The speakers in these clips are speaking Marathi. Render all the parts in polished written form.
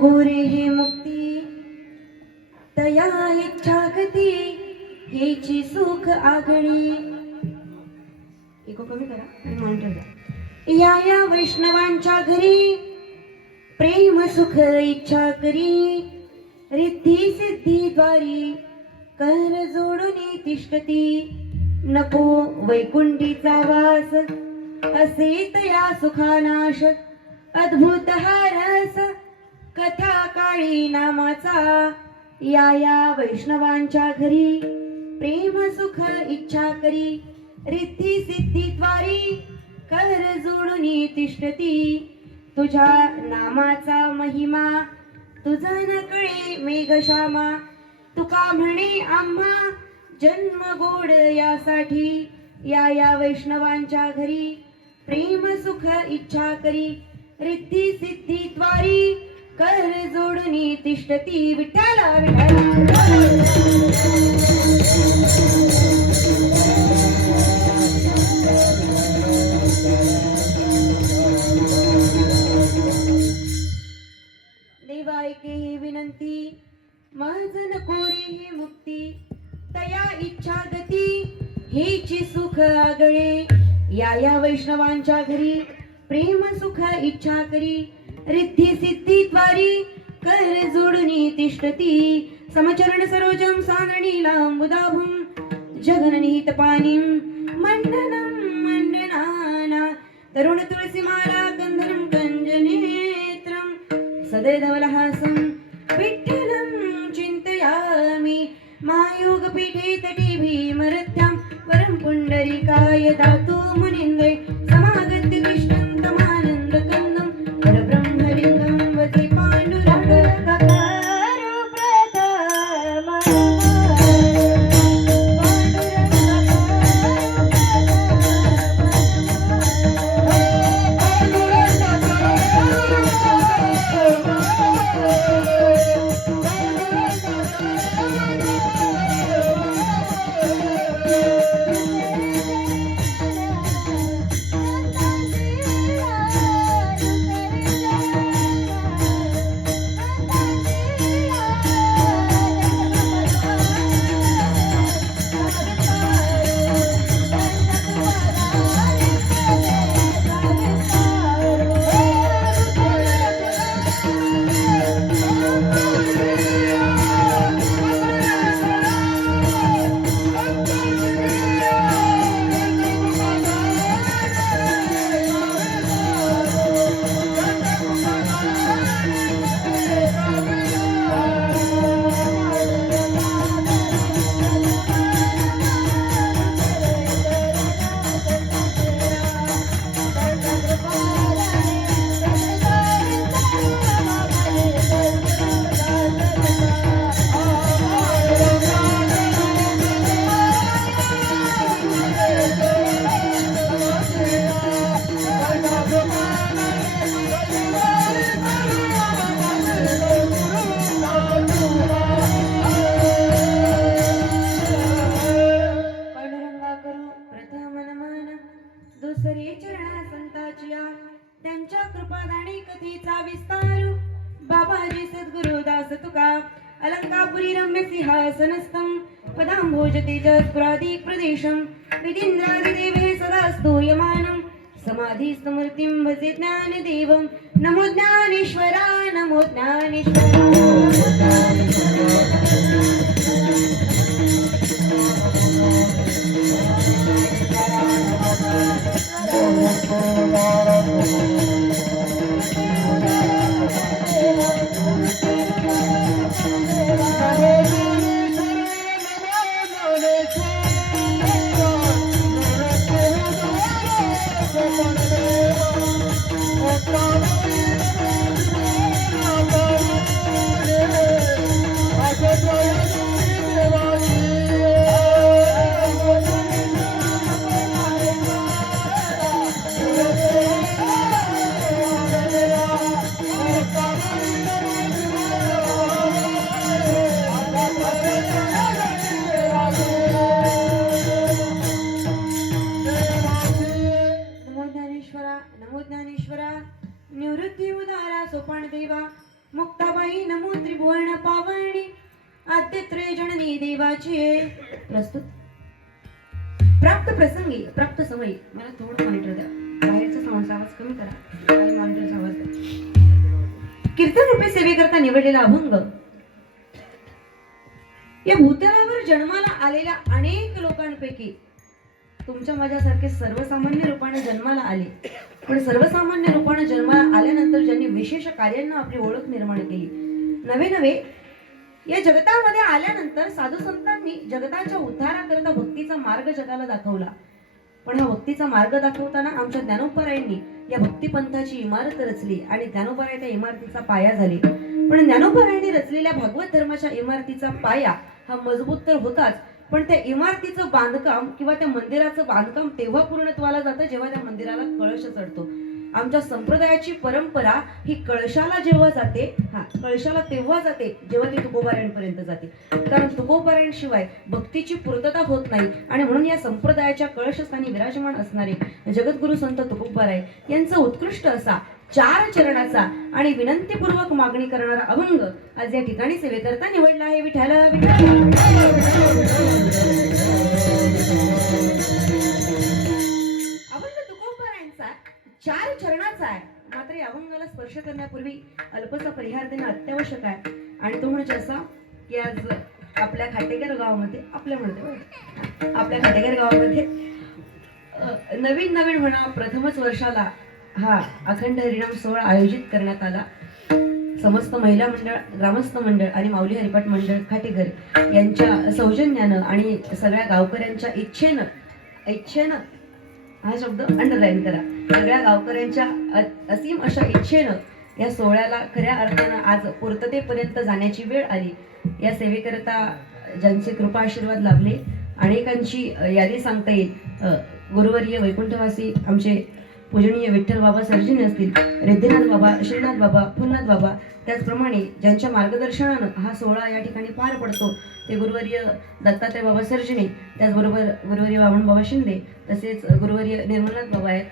नको रे हे मुक्ती तया इच्छा गती हेची सुख आगळी. इको कमी करा आणि मॉनिटर करा. या वैष्णवांच्या घरी प्रेम सुख इच्छा करी रिद्धी सिद्धी द्वारी कर जोडून तिष्ठती. नको वैकुंठीचा वास असे तया सुखानाश अद्भुत हा रस कथा काळी नामाचा. या वैष्णवांच्या घरी प्रेम सुख इच्छा करी रिद्धी सिद्धी द्वारी कर जोडून तिष्ठती. तुझ्या नामाचा महिमा तुझा न कळे मेघश्यामा. तुका म्हणे आम्हा जन्म गोड यासाठी. या वैष्णवांच्या घरी प्रेम सुख इच्छा करी रिद्धी सिद्धी द्वारी कर जोडून तिष्ठती. विठ्ठला विठ्ठला. देवा ऐके ही विनंती माझ नको रे ही मुक्ती तया इच्छा गती हेची सुख आगळे. या वैष्णवांच्या घरी प्रेम सुख इच्छा करी रिद्धी सिद्धी द्वारी कर जोडून तिष्ठती. समचरण सरोजम साननीलांबुदाभुं जगननिहित पाणिं मंडनं मंडनाना. तरुण तुळसीमाला कंधरं कंजनेत्रं सदैधवलहासं विठ्ठलं चिन्तयामि. महायोगपीठे तटे भीमरथ्यां वरं पुण्डरीकाय दातु मुनीन्द्रै समागत्य कृष्णं तमानन्दकन्दं परब्रह्मलिङ्गं वचे पाण्डुरङ्गं. दुसरे चरणा संताचिया त्यांच्या कृपादानी कथेचा विस्तार. बाबाजी सद्गुरुदास तुका अलंकापुरी रम्य सिंहासनस्थं पदांभोज तेजस्पुरादिक प्रदेशं विदींद्रादिदेवे सदा स्तूयमानं समाधिस्तमूर्तिं भजे ज्ञानदेवं. नमो ज्ञानेश्वरा नमो ज्ञानेश्वरा. नमो ज्ञानेश्वरा निवृत्ती उदारा सोपान देवा मुक्ताबाई नमो त्रिभुवन पावनी आद्य जननी देवाची प्रस्तुत प्राप्त प्रसंगी प्राप्त समयी. मला थोडं मॉनिटर द्या, बाहेरचा साऊंडचा आवाज कमी करा आणि मॉनिटरचा आवाज द्या. कीर्तन रूपे सेवेकरता निवडलेला अभंग. या भूतलावर जन्माला आलेल्या अनेक लोकांपैकी तुमच्या माझ्यासारखे सर्वसामान्य रूपाने जन्माला आले, पण सर्वसामान्य रूपाने जन्माला आल्यानंतर ज्यांनी विशेष कार्यांना आपली ओळख निर्माण केली, नवे नवे या जगतामध्ये आल्यानंतर साधू संतांनी जगताच्या उद्धाराकरता भक्तीचा मार्ग जगाला दाखवला. पण हा भक्तीचा मार्ग दाखवताना आमच्या ज्ञानोबरायांनी या भक्तिपंथाची इमारत रचली आणि ज्ञानोबराय त्या इमारतीचा पाया झाले. पण ज्ञानोबरायांनी रचलेल्या भागवत धर्माच्या इमारतीचा पाया हा मजबूत तर होताच, पण त्या इमारतीचं बांधकाम किंवा त्या मंदिराचं बांधकाम तेव्हा पूर्णत्वाला जातं जेव्हा त्या मंदिराला कळश चढतो. आमच्या संप्रदायाची परंपरा ही कळशाला जेव्हा जाते, कळशाला तेव्हा जाते जेव्हा ती तुकोबारायणपर्यंत जाते, कारण तुकोबारायण शिवाय भक्तीची पूर्तता होत नाही. आणि म्हणून या संप्रदायाच्या कळशस्थानी विराजमान असणारे जगद्गुरु संत तुकोबाराय यांचा उत्कृष्ट असा 4 चरणाचा आणि विनंतीपूर्वक मागणी करणारा अभंग आज या ठिकाणी सेवेकरता निवडला आहे. विठ्ठल अभंग तुकोबारायांचा 4 चरणाचा आहे. मात्र या अभंगाला स्पर्श करण्यापूर्वी अल्पसा परिहार देणं अत्यावश्यक आहे. आणि तो म्हणजे असा की आज आपल्या खाटेकर गावामध्ये आपल्या खाटेकर गावामध्ये नवीन म्हणा प्रथमच वर्षाला हा अखंड हरिनाम सोहळा आयोजित करण्यात आला. समस्त महिला मंडळ, ग्रामस्थ मंडळ आणि माऊली हरिपाठ मंडळ खाटेकर यांच्या सौजन्यानं आणि सगळ्या गावकऱ्यांच्या इच्छेनं हा शब्द अंडरलाईन करा, सगळ्या गावकऱ्यांच्या असीम अशा इच्छेनं या सोहळ्याला खऱ्या अर्थानं आज पूर्ततेपर्यंत जाण्याची वेळ आली. या सेवेकरता ज्यांचे कृपा आशीर्वाद लाभले, अनेकांची यादी सांगता येईल. गुरुवर्य वैकुंठवासी आमचे पूजनीय विठ्ठल बाबा सर्जिनी असतील, रिद्धिनाथ बाबा, श्रीनाथ बाबा, फुलनाथ बाबा, त्याचप्रमाणे ज्यांच्या मार्गदर्शनानं हा सोहळा या ठिकाणी पार पडतो ते गुरुवर्य दत्तात्रय बाबा सर्जिनी, त्याचबरोबर गुरुवर्य वामन बाबा शिंदे, तसेच गुरुवर्य निर्मलनाथ बाबा आहेत,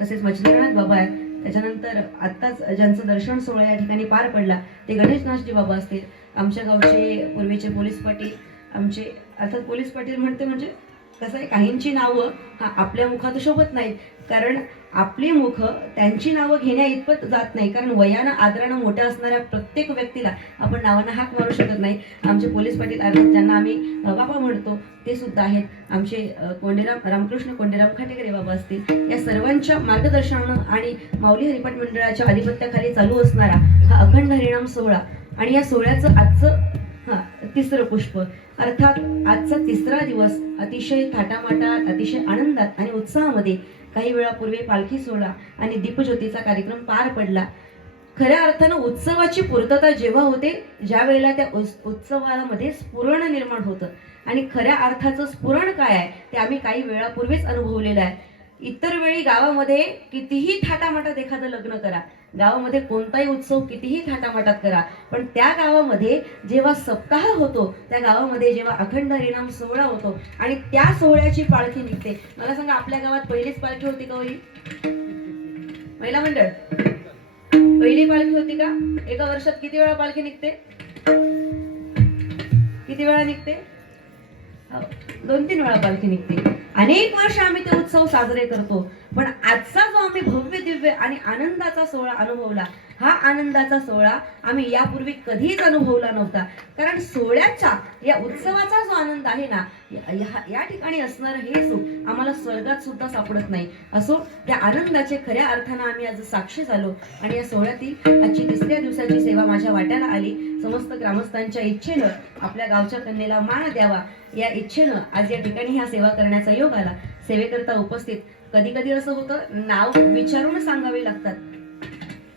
तसेच मच्छिंद्रनाथ बाबा आहेत. त्याच्यानंतर आत्ताच ज्यांचं दर्शन सोहळा या ठिकाणी पार पडला ते गणेशनाथजी बाबा असतील, आमच्या गावचे पूर्वीचे पोलीस पाटील, आमचे अर्थात पोलीस पाटील म्हणते म्हणजे कसं आहे, काहींची नावं आपल्या मुखात शोभत नाहीत, कारण आपली मुख त्यांची नावं घेण्या इतपत जात नाही, कारण वयानं आदरानं मोठ्या असणाऱ्या प्रत्येक व्यक्तीला आपण नावानं हाक मारू शकत नाही. आमचे पोलीस पाटील अर्थात ज्यांना आम्ही बाबा म्हणतो ते सुद्धा आहेत. आमचे रामकृष्ण कोंडेराम खाटेकरे बाबा असतील. या सर्वांच्या मार्गदर्शनानं आणि माऊली हरिपाठ मंडळाच्या आधिपत्याखाली चालू असणारा हा अखंड हरिनाम सोहळा आणि या सोहळ्याचं आजचं 3रं पुष्प, अर्थात आजचा 3रा दिवस अतिशय थाटामाटात, अतिशय आनंदात आणि उत्साहामध्ये काही वेळापूर्वी पालखी सोहळा आणि दीपज्योतीचा कार्यक्रम पार पडला. खऱ्या अर्थानं उत्सवाची पूर्तता जेव्हा होते ज्या वेळेला त्या उत्सवामध्ये स्फुरण निर्माण होतं, आणि खऱ्या अर्थाचं स्फुरण काय आहे ते आम्ही काही वेळापूर्वीच अनुभवलेलं आहे. इतर वेळी गावामध्ये कितीही थाटामाटात एखादं लग्न करा, गावामध्ये कोणताही उत्सव कितीही थाटामाटात करा, पण त्या गावामध्ये जेव्हा सप्ताह होतो, त्या गावामध्ये जेव्हा अखंड हरिनाम सोहळा होतो आणि त्या सोहळ्याची पालखी निघते. मला सांगा, आपल्या गावात पहिलीच पालखी होती का? महिला मंडळ पहिली पालखी होती का? एका वर्षात किती वेळा पालखी निघते? किती वेळा निघते? 2-3 वेळा पालखी निघते. अनेक वर्ष आम्ही ते उत्सव साजरे करतो, पण आजचा जो आम्ही भव्य दिव्य आणि आनंदाचा सोहळा अनुभवला, हा आनंदाचा सोहळा आम्ही यापूर्वी कधीच अनुभवला नव्हता. कारण सोहळ्याचा या उत्सवाचा जो आनंद आहे ना, या ठिकाणी असणारं हे सुख आम्हाला स्वर्गात सुद्धा सापडत नाही. असो, त्या आनंदाचे खऱ्या अर्थानं आम्ही आज साक्षी झालो. आणि या सोहळ्यातील आजची 3ऱ्या दिवसाची सेवा माझ्या वाट्याला आली. समस्त ग्रामस्थांच्या इच्छेनं आपल्या गावच्या कन्येला मान द्यावा या इच्छेनं आज या ठिकाणी ह्या सेवा करण्याचा योग आला. सेवेकरता उपस्थित कधी कधी असं होतं, नाव विचारून सांगावे लागतात,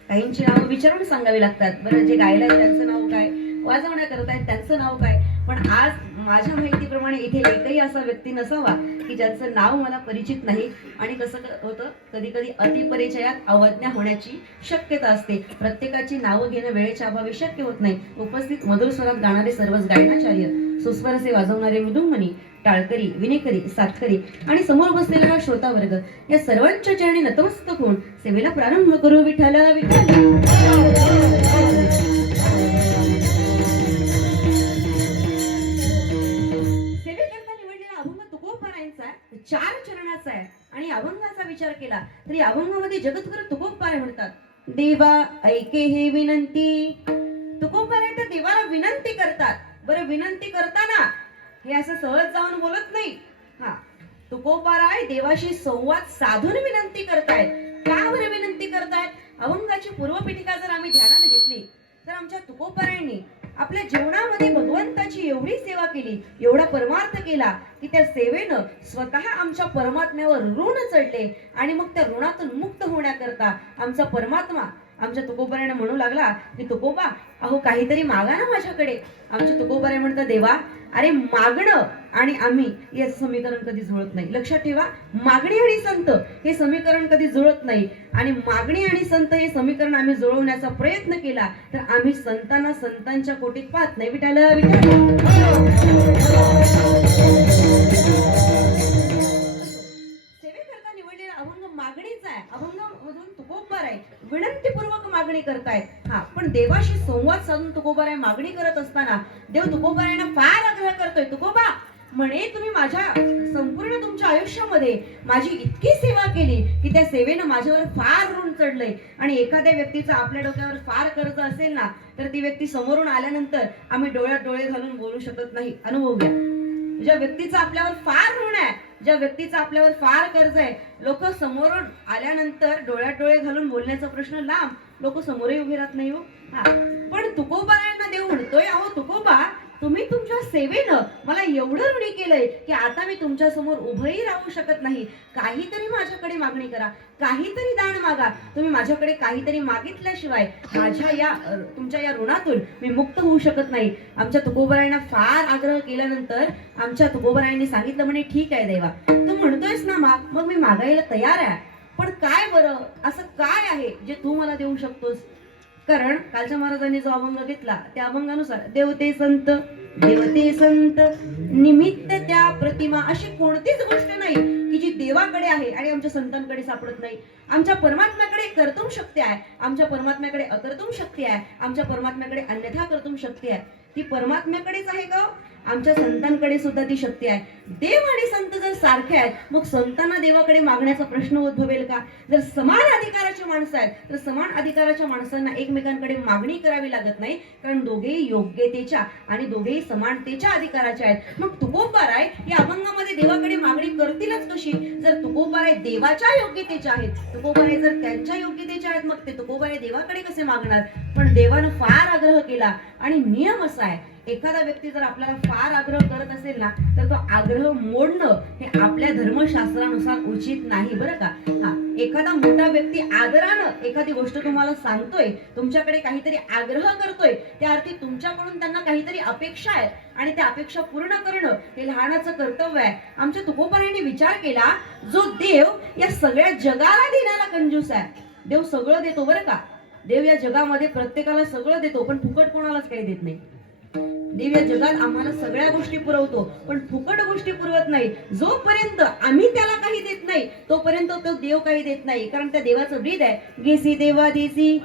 काहींची नावं विचारून सांगावी लागतात. बरं, जे गायला आहे त्यांचं नाव काय, वाजवण्या करत आहेत त्यांचं नाव काय, पण आज माझ्या माहितीप्रमाणे इथे एकही असा व्यक्ती नसावा की ज्यांचं नाव मला परिचित नाही. आणि कसं होतं, कधी कधी अतिपरिचयात अवज्ञा होण्याची शक्यता असते. प्रत्येकाची नावं घेणं वेळेच्या अभावी शक्य होत नाही. उपस्थित मधुर स्वरात गाणारे सर्वच गायनाचार्य, सुस्वरसे वाजवणारे मृदुंगमणी, टाळकरी, विनेकरी, सातकरी आणि समोर बसलेला हा श्रोता वर्ग, या सर्वांच्या चरणी नतमस्तक होऊन सेवेला प्रारंभ करू. विठ्ठल विठ्ठल. 4 चरणाचा आहे आणि अभंगाचा विचार केला तरी अभंगामध्ये जगद्गुरु तुकोबाराय म्हणतात, देवा ऐके हे विनंती. तुकोबाराय त्या देवाला विनंती करतात. बरं, विनंती करताना हे असं सहज जाऊन बोलत नाही. हा, तुकोबाराय देवाशी संवाद साधून विनंती करतायत. का बरं विनंती करतायत? अभंगाची पूर्वपीठिका जर आम्ही ध्यानात घेतली तर आमच्या तुकोबारायांनी आपल्या जीवनामध्ये भगवंताची एवढी सेवा केली, एवढा परमार्थ केला की त्या सेवेनं स्वतः आमच्या परमात्म्यावर ऋण चढले आणि मग त्या ऋणातून मुक्त होण्याकरता आमचा परमात्मा आमच्या तुकोबारायांना म्हणू लागला की तुकोबा, अहो काहीतरी मागा ना माझ्याकडे. आमच्या तुकोबाराय म्हणतात, देवा अरे मागणं आणि आम्ही हे समीकरण कधी जुळत नाही. लक्षात ठेवा, मागणी आणि संत हे समीकरण कधी जुळत नाही. आणि मागणी आणि संत हे समीकरण आम्ही जुळवण्याचा प्रयत्न केला तर आम्ही संतांना संतांच्या कोटीत पाहत नाही. विठाल सेवेकरता निवडलेला अभंग मागणीचा आहे. अभंगामधून तुकोबाराय विनंतीपूर्वक मागणी करतायत. हा, पण देवाशी संवाद साधून तुकोबाराय मागणी करत असताना देव तुकोबारायांना फार आग्रह करतोय, तुकोबा म्हणे तुम्ही माझ्या संपूर्ण तुमच्या आयुष्यामध्ये माझी इतकी सेवा केली की त्या सेवेनं माझ्यावर फार ऋण चढलंय. आणि एखाद्या व्यक्तीचा आपल्या डोक्यावर फार कर्ज असेल ना तर ती व्यक्ती समोरून आल्यानंतर आम्ही डोळ्यात डोळे घालून बोलू शकत नाही. अनुभव घ्या. ज्या व्यक्तीचा आपल्यावर फार ऋण आहे, ज्या व्यक्तीचा आपल्यावर फार कर्ज आहे, लोक समोरून आल्यानंतर डोळ्यात डोळे घालून बोलण्याचा प्रश्न लांब, लोक समोरही उभे राहत नाही हो. पण तुकोबारायांना देव म्हणतोय, अहो तुकोबा तुम्ही तुमच्या सेवेनं मला एवढं ऋणी केलंय की आता मी तुमच्या समोर उभंही राहू शकत नाही. काहीतरी माझ्याकडे मागणी करा, काहीतरी दान मागा. तुम्ही माझ्याकडे काहीतरी मागितल्याशिवाय माझ्या या तुमच्या या ऋणातून मी मुक्त होऊ शकत नाही. आमच्या तुकोबारायांना फार आग्रह केल्यानंतर आमच्या तुकोबारायांनी सांगितलं, म्हणे ठीक आहे देवा, तू म्हणतोयस ना माग, मग मी मागायला तयार आहे. पण काय बरं असं काय आहे जे तू मला देऊ शकतोस? कारण कालच्या महाराजांनी जो अभंग घेतला त्या अभंगानुसार देवते संत, देवते संत निमित्त त्या प्रतिमा, अशी कोणतीच गोष्ट नाही की जी देवाकडे आहे आणि आमच्या संतांकडे सापडत नाही. आमच्या परमात्म्याकडे कर्तुम शक्ती आहे, आमच्या परमात्म्याकडे अकर्तुम शक्ती आहे, आमच्या परमात्म्याकडे अन्यथा कर्तुम शक्ती आहे. ती परमात्म्याकडेच आहे का? आमच्या संतांकडे सुद्धा ती शक्ती आहे. देव आणि संत जर सारखे आहेत मग संतांना देवाकडे मागण्याचा प्रश्न उद्भवेल का? जर समान अधिकाराची माणसं आहेत तर समान अधिकाराच्या माणसांना एकमेकांकडे मागणी करावी लागत नाही, कारण दोघेही योग्यतेच्या आणि दोघेही समानतेच्या अधिकाराचे आहेत. मग तुकोबाराय या अभंगामध्ये देवाकडे मागणी करतीलच कशी? जर तुकोबाराय देवाच्या योग्यतेचे आहेत, तुकोबाराय जर त्यांच्या योग्यतेचे आहेत, मग ते तुकोबाराय देवाकडे कसे मागणार? पण देवानं फार आग्रह केला आणि नियम असा आहे, एखादा व्यक्ती जर आपल्याला फार आग्रह करत असेल ना तर तो आग्रह मोडणं हे आपल्या धर्मशास्त्रानुसार उचित नाही, बरं का? हा, एखादा मोठा व्यक्ती आदरानं एखादी गोष्ट तुम्हाला सांगतोय, तुमच्याकडे काहीतरी आग्रह करतोय, त्या अर्थी तुमच्याकडून त्यांना काहीतरी अपेक्षा आहेत आणि त्या अपेक्षा पूर्ण करणं हे लहानाचं कर्तव्य आहे. आमच्या तुकोबारायांनी विचार केला, जो देव या सगळ्या जगाला देण्याला कंजूस आहे, देव सगळं देतो बरं का, देव या जगामध्ये प्रत्येकाला सगळं देतो पण फुकट कोणालाच काही देत नाही. देव या जगात आम्हाला सगळ्या गोष्टी पुरवतो पण फुकट गोष्टी पुरवत नाही. जोपर्यंत आम्ही त्याला काही देत नाही तोपर्यंत तो देव काही देत नाही, कारण त्या देवाचं ब्रीद आहे, घेसी देवा देसी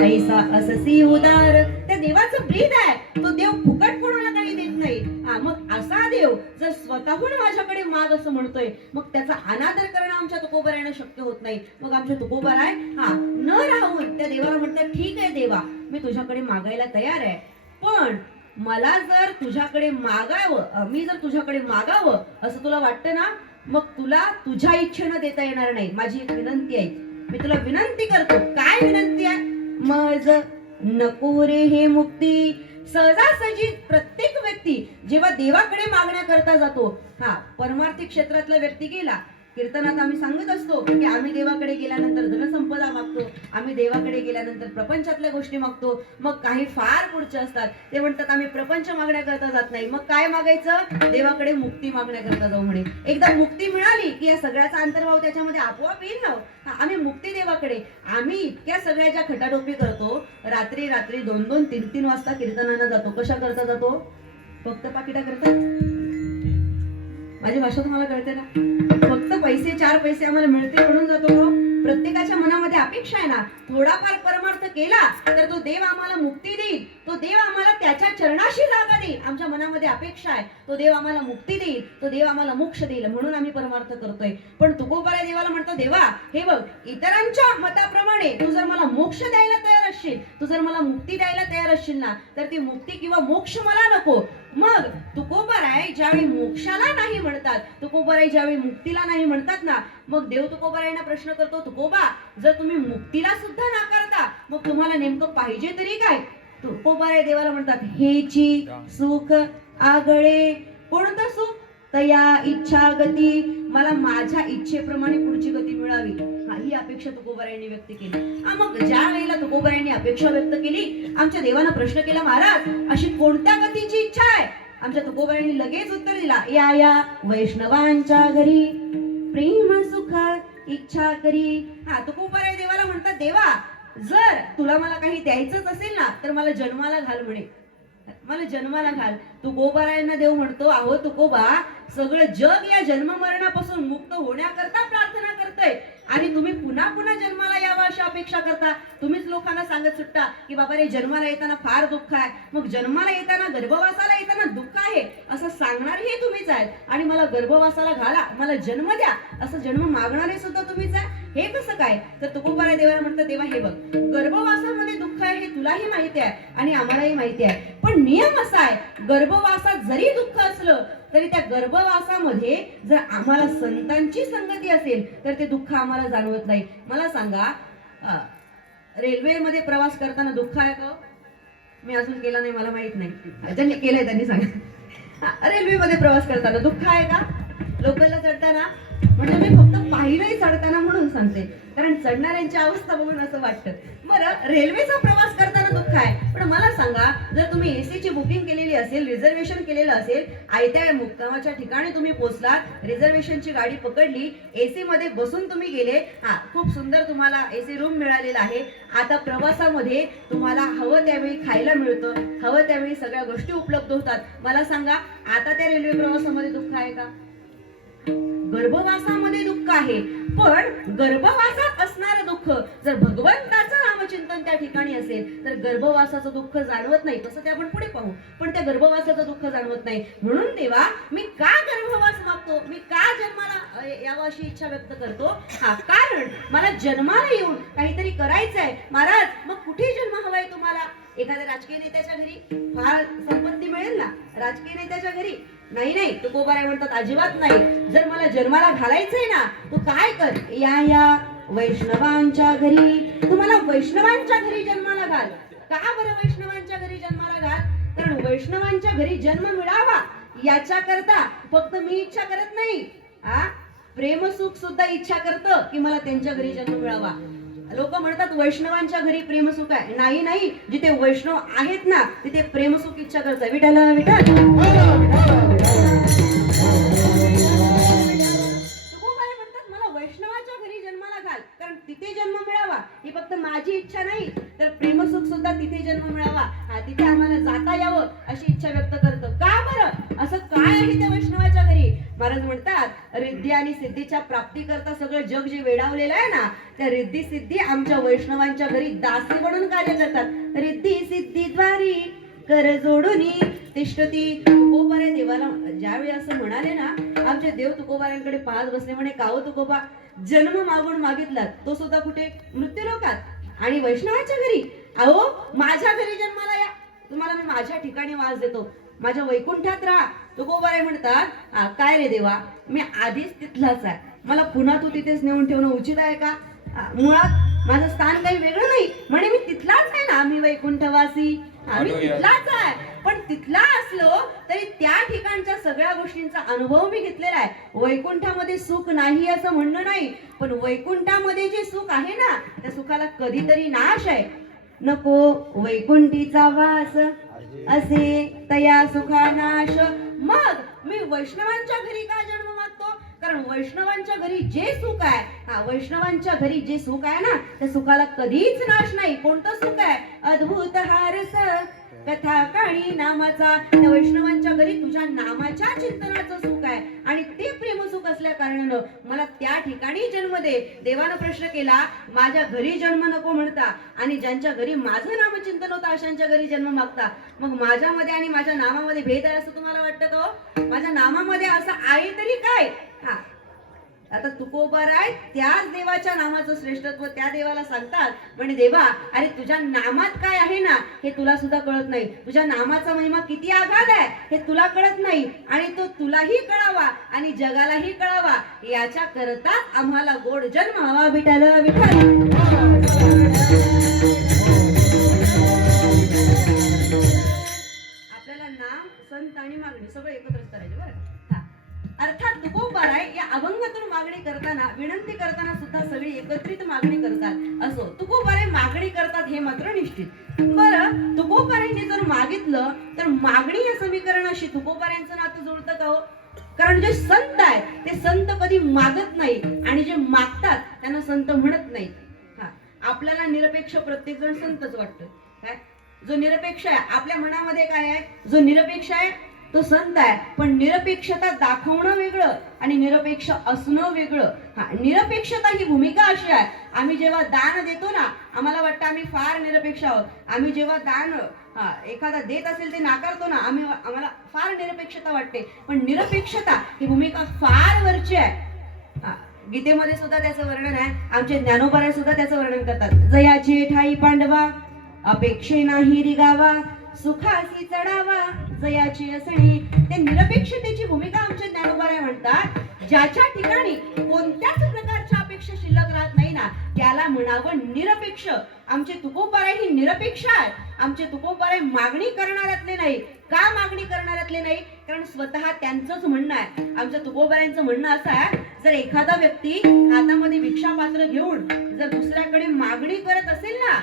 ऐसा अससी उदार. त्या देवाचं ब्रीद आहे, तो देव फुकट कोणाला काही देत नाही. मग असा देव जर स्वतःहून माझ्याकडे माग असं म्हणतोय मग त्याचा अनादर करणं आमच्या तुकोबारायांना शक्य होत नाही. मग आमच्या तुकोबाराय न राहून त्या देवाला म्हणतात, ठीक आहे देवा, मी तुझ्याकडे मागायला तयार आहे, पण मला जर तुझ्याकडे मागावं, मी जर तुझ्याकडे मागावं असं तुला वाटतं ना, मग तुला तुझ्या इच्छेनं देता येणार नाही. माझी एक विनंती आहे, मी तुला विनंती करतो. काय विनंती आहे? मज नको रे हे मुक्ती. सहजासहजी प्रत्येक व्यक्ती जेव्हा देवाकडे मागण्याकरता जातो, परमार्थिक क्षेत्रातला व्यक्ती गेला, कीर्तनात आम्ही सांगत असतो की आम्ही देवाकडे गेल्यानंतर धनसंपदा मागतो, आम्ही देवाकडे गेल्यानंतर प्रपंचातल्या गोष्टी मागतो. मग काही फार पुढचे असतात, ते म्हणतात आम्ही प्रपंच मागण्याकरता जात नाही, मग काय मागायचं? देवाकडे मुक्ती मागण्याकरता जाऊ म्हणे. एकदा मुक्ती मिळाली की या सगळ्याचा अंतर्भाव त्याच्यामध्ये आपोआप येईल ना. आम्ही मुक्ती देवाकडे, आम्ही इतक्या सगळ्या ज्या खटाटोपी करतो, रात्री रात्री 2-2, 3-3 वाजता कीर्तनाला जातो, कशा करता जातो? फक्त पाकिटा करता. माझी भाषा तुम्हाला कळते ना? फक्त पैसे, 4 पैसे आम्हाला मिळते म्हणून जातो. प्रत्येकाच्या मनामध्ये अपेक्षा आहे ना, थोडाफार परमार्थ केला तर तो देव आम्हाला मुक्ती देईल, तो देव आम्हाला त्याच्या चरणाशी जागा देईल. आमच्या मनामध्ये अपेक्षा आहे, तो देव आम्हाला मुक्ती देईल, तो देव आम्हाला मोक्ष देईल, म्हणून आम्ही परमार्थ करतोय. पण तुकोबाराय देवाला म्हणतो, देवा हे बघ, इतरांच्या मताप्रमाणे तू जर मला मोक्ष द्यायला तयार असशील, तू जर मला मुक्ती द्यायला तयार असशील ना, तर ती मुक्ती किंवा मोक्ष मला नको. मग तुकोबाराय ज्यावेळी मोक्षाला नाही म्हणतात, तुकोबाराय ज्यावेळी मुक्तीला नाही म्हणतात ना, मग देव तुकोबारायांना प्रश्न करतो, तुकोबा जर तुम्ही मुक्तीला सुद्धा नाकारता, मग तुम्हाला नेमकं पाहिजे तरी काय? तुकोबाराय देवाला म्हणतात, हेची सुख आगळे. कोणतं सुख? तया इच्छा गती, मला माझ्या इच्छेप्रमाणे पुढची गती मिळावी, ही अपेक्षा तुकोबारायांनी व्यक्त केली. मग ज्या वेळेला तुकोबारायांनी अपेक्षा व्यक्त केली, आमच्या देवानं प्रश्न केला, महाराज अशी कोणत्या गतीची इच्छा आहे? आमच्या तुकोबारायांनी लगेच उत्तर दिला, या वैष्णवांच्या घरी प्रेम सुख इच्छा करी. तुकोबाराय देवाला म्हणतात, देवा जर तुला मला काही द्यायचंच असेल ना, तर मला जन्माला घाल म्हणे, मला जन्माला घाल. तुकोबारायांना देव म्हणतो, अहो तुकोबा, सगळं जग या जन्म मरणापासून मुक्त होण्याकरता प्रार्थना करतय, आणि तुम्ही पुन्हा पुन्हा जन्माला यावं अशी अपेक्षा करता. तुम्हीच लोकांना सांगत सुटता की बाबा रे, जन्माला येताना फार दुःख आहे, मग जन्माला येताना, गर्भवासाला येताना दुःख आहे असं सांगणारेही तुम्हीच आहेत, आणि मला गर्भवासाला घाला, मला जन्म द्या असं जन्म मागणारे सुद्धा तुम्हीच आहे. हे कसं काय? तर तुकोबाराय देवाला म्हणतात, देवा हे बघ, गर्भवासामध्ये दुःख आहे हे तुलाही माहिती आहे आणि आम्हालाही माहिती आहे, पण नियम असा आहे, गर्भवासात जरी दुःख असलं तरी त्या गर्भवासामध्ये जर आम्हाला संतांची संगती असेल तर ते दुःख आम्हाला जाणवत नाही. मला सांगा, रेल्वेमध्ये प्रवास करताना दुःख आहे का? मी अजून केला नाही, मला माहित नाही, ज्यांनी केलंय त्यांनी सांगा. रेल्वेमध्ये प्रवास करताना दुःख आहे का? लोकलला चढताना? म्हणजे मी फक्त पाहिलंही चढताना म्हणून सांगते, कारण चढणाऱ्यांची अवस्था बघून असं वाटतं. बरं, रेल्वेचा प्रवास करताना दुःख आहे, पण मला सांगा, जर तुम्ही एसीची बुकिंग केलेली असेल, रिझर्वेशन केलेलं असेल, आयत्या मुक्कामाच्या ठिकाणी तुम्ही पोहोचलात, रिझर्वेशनची गाडी पकडली, एसी मध्ये बसून तुम्ही गेले, खूप सुंदर तुम्हाला एसी रूम मिळालेला आहे. आता प्रवासामध्ये तुम्हाला हवं त्यावेळी खायला मिळतं, हवं त्यावेळी सगळ्या गोष्टी उपलब्ध होतात. मला सांगा, आता त्या रेल्वे प्रवासामध्ये दुःख आहे का? गर्भवासामध्ये दुःख आहे, पण गर्भवासात असणारं दुःख जर भगवंताचं नामचिंतन त्या ठिकाणी असेल तर गर्भवासाचं दुःख जाणवत नाही. तसं ते आपण पुढे पाहू, पण त्या गर्भवासाचं दुःख जाणवत नाही. म्हणून देवा, मी का गर्भवास मागतो, मी का जन्माला यावं अशी इच्छा व्यक्त करतो? कारण मला जन्माला येऊन काहीतरी करायचंय. महाराज, मग कुठे जन्म हवाय तुम्हाला? एखाद्या राजकीय नेत्याच्या घरी फार संपत्ती मिळेल ना, राजकीय नेत्याच्या घरी? नाही, तुकोबाराय म्हणतात, अजिबात नाही. जर मला जन्माला घालायचंय ना, तू काय कर, या वैष्णवांच्या घरी, तुम्हाला वैष्णवांच्या घरी जन्माला घाल. का बरं वैष्णवांच्या घरी जन्माला घाल? कारण वैष्णवांच्या घरी जन्म मिळावा याच्या करता फक्त मी इच्छा करत नाही, प्रेमसुख सुद्धा इच्छा करतं की मला त्यांच्या घरी जन्म मिळावा. लोक म्हणतात वैष्णवांच्या घरी प्रेमसुख आहे. नाही, जिथे वैष्णव आहेत ना तिथे प्रेमसुख इच्छा करतात. विठ्ठल विठ्ठल. तुकोबाराय म्हणतात, मला वैष्णवाच्या घरी जन्माला घाल, कारण तिथे जन्म मिळावा ही फक्त माझी इच्छा नाही, तर प्रेमसुख सुद्धा तिथे जन्म मिळावा, तिथे आम्हाला जाता यावं अशी इच्छा व्यक्त करतो. का बरं? असं काय आहे त्या वैष्णवाच्या घरी? महाराज म्हणतात, रिद्धी आणि सिद्धीच्या प्राप्ती करता सगळं जग जे वेडावलेलं आहे ना, त्या रिद्धी सिद्धी आमच्या वैष्णवांच्या घरी दासी म्हणून कार्य करतात. रिद्धी सिद्धी द्वारी कर जोडून तिष्ठती. तुकोबाराय देवाला ज्यावेळी असं म्हणाले ना, आमचे देव तुकोबारायांकडे पाहत बसले, म्हणे, का हो तुकोबा, जन्म मागून मागितलात तो सुद्धा कुठे? मृत्यूलोकात. आणि वैष्णवाच्या घरी? अहो, माझ्या घरी जन्माला या, तुम्हाला मी माझ्या ठिकाणी वास देतो, माझ्या वैकुंठात राहा. तुकोबाराय म्हणतात, काय रे देवा, मी आधीच तिथलाच आहे, मला पुन्हा तू तिथेच नेऊन ठेवणं उचित आहे का? मुळात माझं स्थान काही वेगळं नाही, म्हणे मी तिथलाच आहे ना, आम्ही वैकुंठवासी, आम्ही तिथलाच आहे. पण तिथला असलो तरी त्या ठिकाणच्या सगळ्या गोष्टींचा अनुभव मी घेतलेला आहे. वैकुंठामध्ये सुख नाही असं म्हणणं नाही, पण वैकुंठामध्ये जे सुख आहे ना, त्या सुखाला कधीतरी नाश आहे. नको वैकुंठीचा वास असे तया सुखा नाश. मग मी वैष्णवांच्या घरी का जन्म मागतो? कारण वैष्णवांच्या घरी जे सुख आहे, वैष्णवांच्या घरी जे सुख आहे ना, त्या सुखाला कधीच नाश नाही. कोणतं सुख आहे? अद्भुत हारस कथा काणी नामाचा. त्या वैष्णवांच्या घरी तुझ्या नामाच्या चिंतनाचं सुख आहे, आणि ते प्रेमसुख असल्या कारणानं मला त्या ठिकाणी जन्म दे. देवानं प्रश्न केला, माझ्या घरी जन्म नको म्हणता आणि ज्यांच्या घरी माझं नामचिंतन होतं अशांच्या घरी जन्म मागता. मग माझ्यामध्ये आणि माझ्या नामामध्ये भेद आहे असं तुम्हाला वाटतं का हो? माझ्या नामामध्ये असं आहे तरी काय? हा, आता तुकोबाराय त्याच देवाच्या नामाचं श्रेष्ठत्व त्या देवाला सांगतात. म्हणजे देवा, अरे तुझ्या नामात काय आहे ना हे तुला सुद्धा कळत नाही. तुझ्या नामाचा महिमा किती आगाध आहे हे तुला कळत नाही आणि तो तुलाही कळावा आणि जगालाही कळावा याच्या करता आम्हाला गोड जन्म हवा विठ्ठल विठ्ठल. आपल्याला नाम, संत आणि मागणी सगळं एकत्रच करायचे बरं. अर्थात तुकोबाराय या अभंगातून मागणी करताना, विनंती करताना सुद्धा सगळी एकत्रित मागणी करतात. असो, तुकोबाराय मागणी करतात हे मात्र निश्चित. बरं, तुकोबारायांनी जर मागितलं तर मागणी या समीकरणाशी तुकोबारायांचं नातं जुळतं का हो? कारण जे संत आहेत ते संत कधी मागत नाही आणि जे मागतात त्यांना संत म्हणत नाही. हा, आपल्याला निरपेक्ष प्रत्येक जण संतच वाटतं. काय, जो निरपेक्ष आहे आपल्या मनामध्ये काय आहे, जो निरपेक्ष आहे तो संत आहे. पण निरपेक्षता दाखवणं वेगळं आणि निरपेक्ष असणं वेगळं. हा, निरपेक्षता ही भूमिका अशी आहे, आम्ही जेव्हा दान देतो ना आम्हाला वाटतं आम्ही फार निरपेक्ष आहोत. आम्ही जेव्हा दान एखादा देत असेल ते नाकारतो ना आम्हाला फार निरपेक्षता वाटते. पण निरपेक्षता ही भूमिका फार वरची आहे. गीतेमध्ये सुद्धा त्याचं वर्णन आहे. आमचे ज्ञानोबाराय सुद्धा त्याचं वर्णन करतात. जयाची ठाई पांडवा अपेक्षे नाही रिगावा सुखासी चढावा जयाची असणी. ते निरपेक्षतेची भूमिका आमचे ज्ञानोबाराय म्हणतात. ज्याच्या ठिकाणी कोणत्याच प्रकारच्या अपेक्षा शिल्लक राहत नाही ना त्याला म्हणावं निरपेक्ष. आमचे तुकोबाराय ही निरपेक्ष आहे. आमचे तुकोबाराय मागणी करणाऱ्यातले नाही. का मागणी करणाऱ्यातले नाही? कारण स्वतः त्यांचंच म्हणणं आहे. आमच्या तुकोबारायांचं म्हणणं असं आहे, जर एखादा व्यक्ती हातामध्ये भिक्षापात्र घेऊन जर दुसऱ्याकडे मागणी करत असेल ना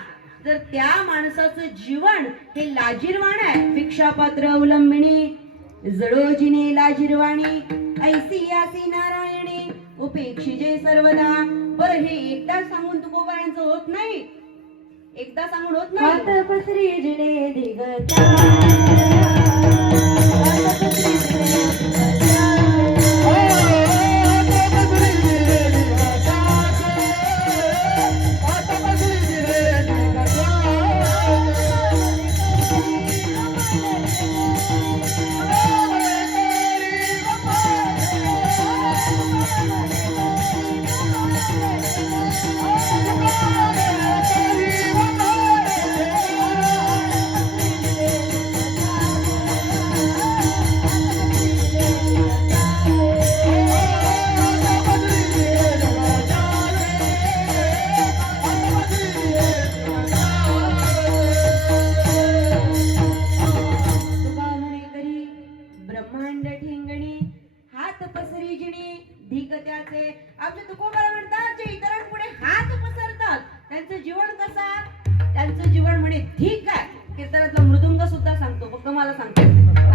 तर त्या माणसाचं जीवन हे लाजिरवाण आहे. भिक्षापात्र अवलंबिणी जडोजिने लाजिरवाणी ऐसी यासी नारायणी उपेक्षिजे सर्वदा. बरं, हे एकदा सांगून तुकोबारायांचं होत नाही. एकदा सांगून होत नाही. पसरीजणे दिगता आमचे तुकोबाराय म्हणतात जे इतरांपुढे हात पसरतात त्यांचं जीवन कसं? त्यांचं जीवन म्हणे ठीक आहे. कीर्तनातला मृदुंग सुद्धा सांगतो, फक्त मला सांगतो.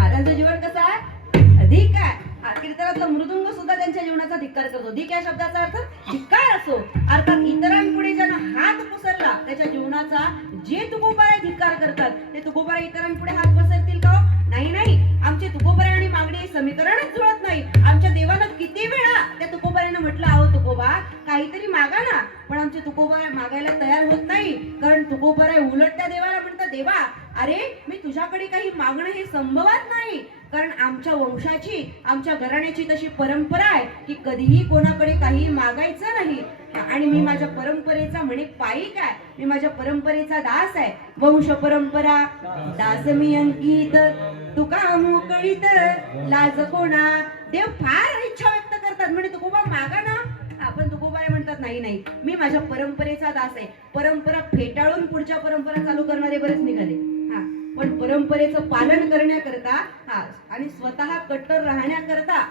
त्यांचं जीवन कसं आहे? धिक आहे. कीर्तनातला मृदुंग सुद्धा त्यांच्या जीवनाचा धिक्कार करतो. धिक या शब्दाचा अर्थ धिक्कार असो. अर्थात इतरांपुढे ज्यानं हात पसरला त्याच्या जीवनाचा जे तुकोबाराय धिक्कार करतात ते तुकोबाराय इतरांपुढे हात पसरतील का? नाही नाही. आमचे तुकोबाराय आणि मागणी समीकरणच जुळत नाही. आमच्या देवानं किती वेळा त्या तुकोबारायनं म्हटलं, आहो तुकोबा काहीतरी मागा ना. पण आमचे तुकोबाराय मागायला तयार होत नाही. कारण तुकोबाराय उलट त्या देवाला म्हणतात, देवा अरे मी तुझ्याकडे काही मागणं हे संभवत नाही. कारण आमच्या वंशाची आमच्या घराण्याची तशी परंपरा आहे की कधीही कोणाकडे काही मागायचं नाही. आणि मी माझ्या परंपरेचा म्हणे पाईक आहे. मी माझ्या परंपरेचा दास आहे. वंश परंपरा दास मी अंकित तुका मोकळीत लाज कोणा. देव फार इच्छा व्यक्त करतात म्हणे तुकोबा मागा ना. आपण तुकोबाराय म्हणतात नाही नाही मी माझ्या परंपरेचा दास आहे. परंपरा फेटाळून पुढच्या परंपरा चालू करणारे बरेच निघाले. पण परंपरेचं पालन करण्याकरता आणि स्वतः कट्टर राहण्याकरता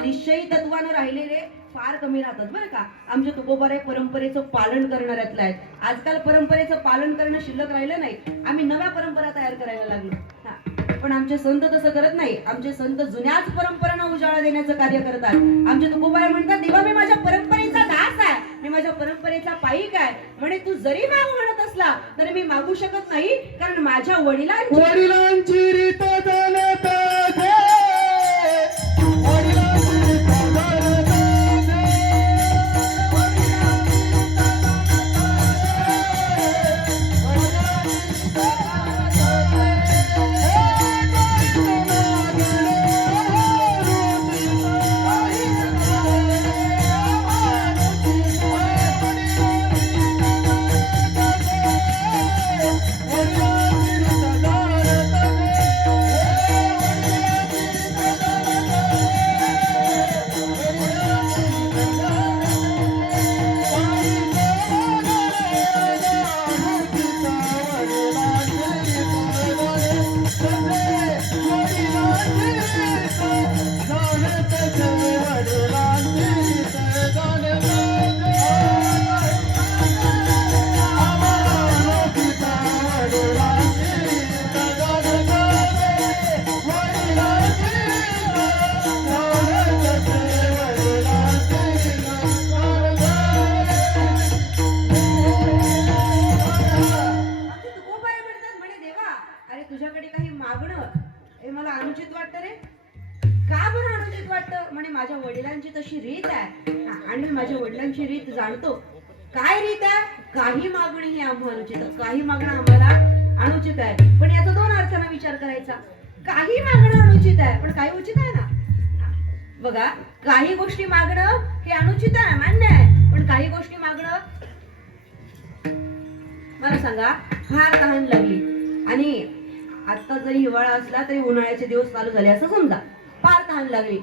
निश्चयी तत्वानं राहिलेले फार कमी राहतात बरं का. आमचे तुकोबाराय परंपरेचं पालन करणाऱ्यातलं आहेत. आजकाल परंपरेचं पालन करणं शिल्लक राहिलं नाही. आम्ही नव्या परंपरा तयार करायला लागलो. पण आमचे संत तसं करत नाही. आमचे संत जुन्याच परंपरांना उजाळा देण्याचं कार्य करतात. आमचे तुकोबाराय म्हणतात, देवा मी माझ्या परंपरेचा दास आहे. मी माझ्या परंपरेचा पाईक आहे. म्हणे तू जरी मागू म्हणत असला तरी मी मागू शकत नाही. कारण माझ्या वडिलांची रीत वडिलांची रीत तुझ्याकडे काही मागणं हे मला अनुचित वाटतं रे. का बरं अनुचित वाटतं? म्हणे माझ्या वडिलांची तशी रीत आहे आणि मी माझ्या वडिलांची रीत जाणतो. काय रीत आहे? काही मागणी ही आम्हाला अनुचित आहे, काही मागणं आम्हाला अनुचित आहे. पण याचा दोन अर्थाने विचार करायचा. काही मागणं अनुचित आहे पण काही उचित आहे ना. बघा, काही गोष्टी मागणं हे अनुचित आहे, मान्य आहे, पण काही गोष्टी मागणं. मला सांगा, फार तहान लागली आणि आता जरी हिवाळा असला तरी उन्हाळ्याचे दिवस चालू झाले असं समजा. फार तहान लागली,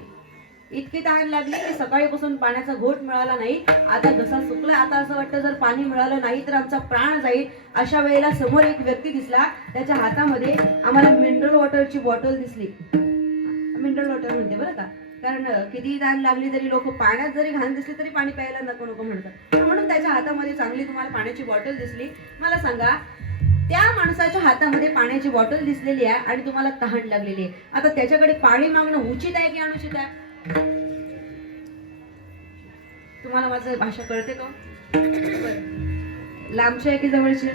इतकी तहान लागली की सकाळीपासून पाण्याचा घोट मिळाला नाही. आता घसा सुकला. आता असं वाटतं जर पाणी मिळालं नाही तर आमचा प्राण जाईल. अशा वेळेला समोर एक व्यक्ती दिसला. त्याच्या हातामध्ये आम्हाला मिनरल वॉटरची बॉटल दिसली. मिनरल वॉटर म्हणते बरं का, कारण किती तहान लागली तरी लोक पाण्यात जरी घाण दिसली तरी पाणी प्यायला नको नको म्हणतात. म्हणून त्याच्या हातामध्ये चांगली तुम्हाला पाण्याची बॉटल दिसली. मला सांगा, त्या माणसाच्या हातामध्ये पाण्याची बॉटल दिसलेली आहे आणि तुम्हाला तहान लागलेली आहे. आता त्याच्याकडे पाणी मागणं उचित आहे की अनुचित आहे? तुम्हाला माझं भाषा कळते का? लांबची आहे की जवळची?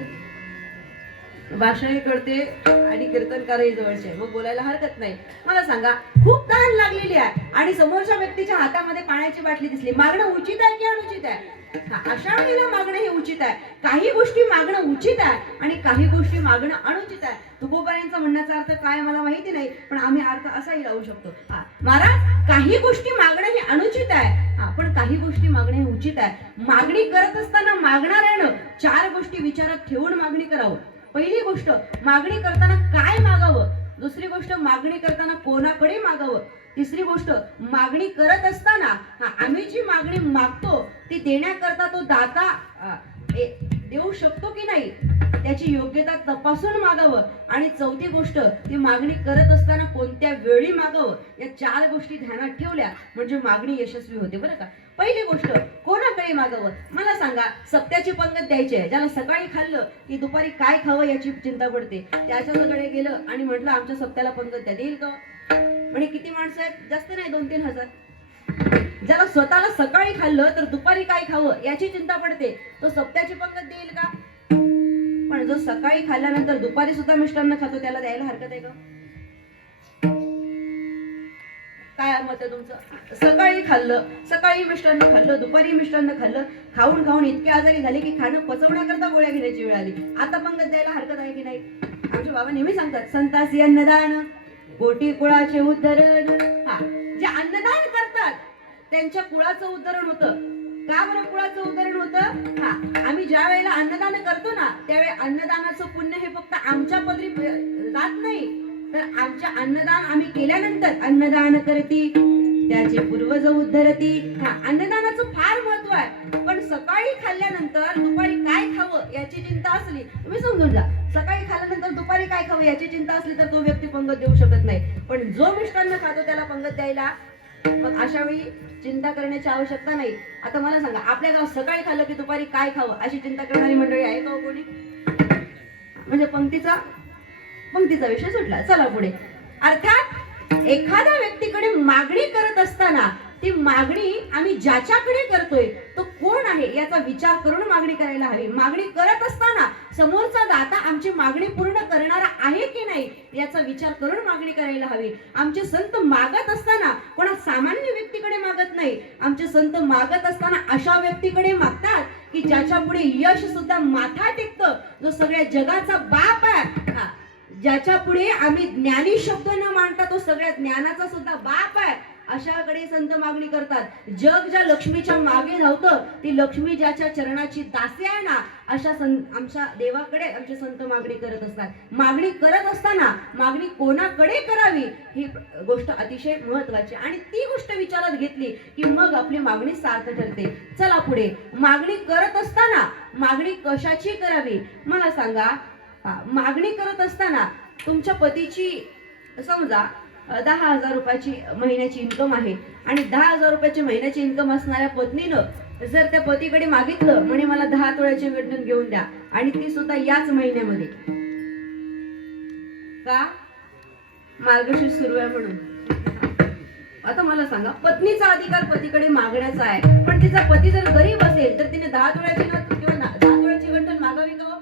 भाषाही कळते आणि कीर्तनकारही जवळचे, मग बोलायला हरकत नाही. मला सांगा, खूप तहान लागलेली आहे आणि समोरच्या व्यक्तीच्या हातामध्ये पाण्याची बाटली दिसली. मागणं उचित आहे की अनुचित आहे? अशा वेळेला मागणं हे उचित आहे. काही गोष्टी मागणं उचित आहे आणि काही गोष्टी मागणं अनुचित आहे. तुकोबारायांचा म्हणण्याचा अर्थ काय मला माहिती नाही, पण आम्ही अर्थ असाही लावू शकतो. महाराज, काही गोष्टी मागणं हे अनुचित आहे, पण काही गोष्टी मागणं हे उचित आहे. मागणी करत असताना मागणाऱ्यानं 4 गोष्टी विचारात ठेवून मागणी करावं. पहिली गोष्ट, मागणी करताना काय मागावं. दुसरी गोष्ट, मागणी करताना कोणाकडे मागावं. तिसरी गोष्ट, मागणी करत असताना आम्ही जी मागणी मागतो ती देण्याकरता तो दाता देऊ शकतो की नाही त्याची योग्यता तपासून मागावं. आणि चौथी गोष्ट, ती मागणी करत असताना कोणत्या वेळी मागावं. या 4 गोष्टी ध्यानात ठेवल्या म्हणजे मागणी यशस्वी होते बरं का. पहिली गोष्ट, कोणाकडे मागावं. मला सांगा, सप्त्याची पंगत द्यायची आहे. ज्याला सकाळी खाल्लं की दुपारी काय खावं याची चिंता पडते. त्याच्याकडे गेलं आणि म्हटलं आमच्या सप्त्याला पंगत द्या, देईल का? म्हणजे किती माणसं आहेत? जास्त नाही, 2-3 हजार. ज्याला स्वतःला सकाळी खाल्लं तर दुपारी काय खावं याची चिंता पडते, तो सप्त्याची पंगत देईल का? पण जो सकाळी खाल्ल्यानंतर दुपारी सुद्धा मिष्टान्न खातो त्याला द्यायला हरकत आहे का? काय मत आहे तुमचं? सकाळी खाल्लं, सकाळी मिष्टान्न खाल्लं, दुपारी मिष्टान्न खाल्लं, खाऊन खाऊन इतके आजारी झाले की खाणं पचवण्याकरता गोळ्या घेण्याची वेळ आली. आता पंगत द्यायला हरकत आहे की नाही? आमचे बाबा नेहमी सांगतात, संतासी अन्नदान कोटी कुळाचे उद्धरण. जे अन्नदान करतात त्यांच्या कुळाचं उद्धरण होतं. का बरं कुळाचं उद्धरण होतं? आम्ही ज्या वेळेला अन्नदान करतो ना त्यावेळी अन्नदानाचं पुण्य हे फक्त आमच्या पदरी जात नाही, तर आमच्या अन्नदान आम्ही केल्यानंतर अन्नदान करती त्याचे पूर्वज उद्धरती. अन्नदानाचं फार महत्व आहे. पण सकाळी खाल्ल्यानंतर दुपारी काय खावं याची चिंता असली, तुम्ही समजून जा, सकाळी खाल्ल्यानंतर दुपारी काय खावं याची चिंता असली तर तो व्यक्ती पंगत देऊ शकत नाही. पण जो मिष्टान्न खातो त्याला पंगत द्यायला मग अशा वेळी चिंता करण्याची आवश्यकता नाही. आता मला सांगा, आपल्या गावात सकाळी खाल्लं की दुपारी काय खावं अशी चिंता करणारी मंडळी आहे का कोणी? म्हणजे पंक्तीचा विषय सुटला. चला पुढे. अर्थात एखाद्या व्यक्तीकडे मागणी करत असताना ती मागणी आम्ही ज्याच्याकडे करतोय तो कोण आहे याचा विचार करून मागणी करायला हवी. मागणी करत असताना समोरचा दाता आमची मागणी पूर्ण करणारा आहे की नाही याचा विचार करून मागणी करायला हवी. आमचे संत मागत असताना कोणा सामान्य व्यक्तीकडे मागत नाही. आमचे संत मागत असताना अशा व्यक्तीकडे मागतात की ज्याच्या पुढे यश सुद्धा माथा टेकतं, जो सगळ्या जगाचा बाप आहे, ज्याच्या पुढे आम्ही ज्ञानी शब्द न मांडता तो सगळ्या ज्ञानाचा सुद्धा बाप आहे, अशाकडे संत मागणी करतात. जग ज्या लक्ष्मीच्या मागे धावतं ती लक्ष्मी ज्याच्या चरणाची दासी आहे ना, अशा आमच्या देवाकडे आमचे संत मागणी करत असतात. मागणी करत असताना मागणी कोणाकडे करावी ही गोष्ट अतिशय महत्वाची, आणि ती गोष्ट विचारात घेतली की मग आपली मागणी सार्थ ठरते. चला पुढे. मागणी करत असताना मागणी कशाची करावी मला सांगा. मागणी करत असताना तुमच्या पतीची समजा 10,000 रुपयाची महिन्याची इन्कम आहे आणि 10,000 रुपयाची महिन्याची इन्कम असणाऱ्या पत्नीनं जर त्या पतीकडे मागितलं म्हणे मला 10 तोळ्याची वेतन घेऊन द्या आणि ती सुद्धा याच महिन्यामध्ये, का? मार्गशीर्ष सुरू आहे म्हणून. आता मला सांगा, पत्नीचा अधिकार पतीकडे मागण्याचा आहे, पण तिचा पती जर गरीब असेल तर तिने 10 तोळ्याची नथ किंवा 10 तोळ्याची गंठण मागावी का?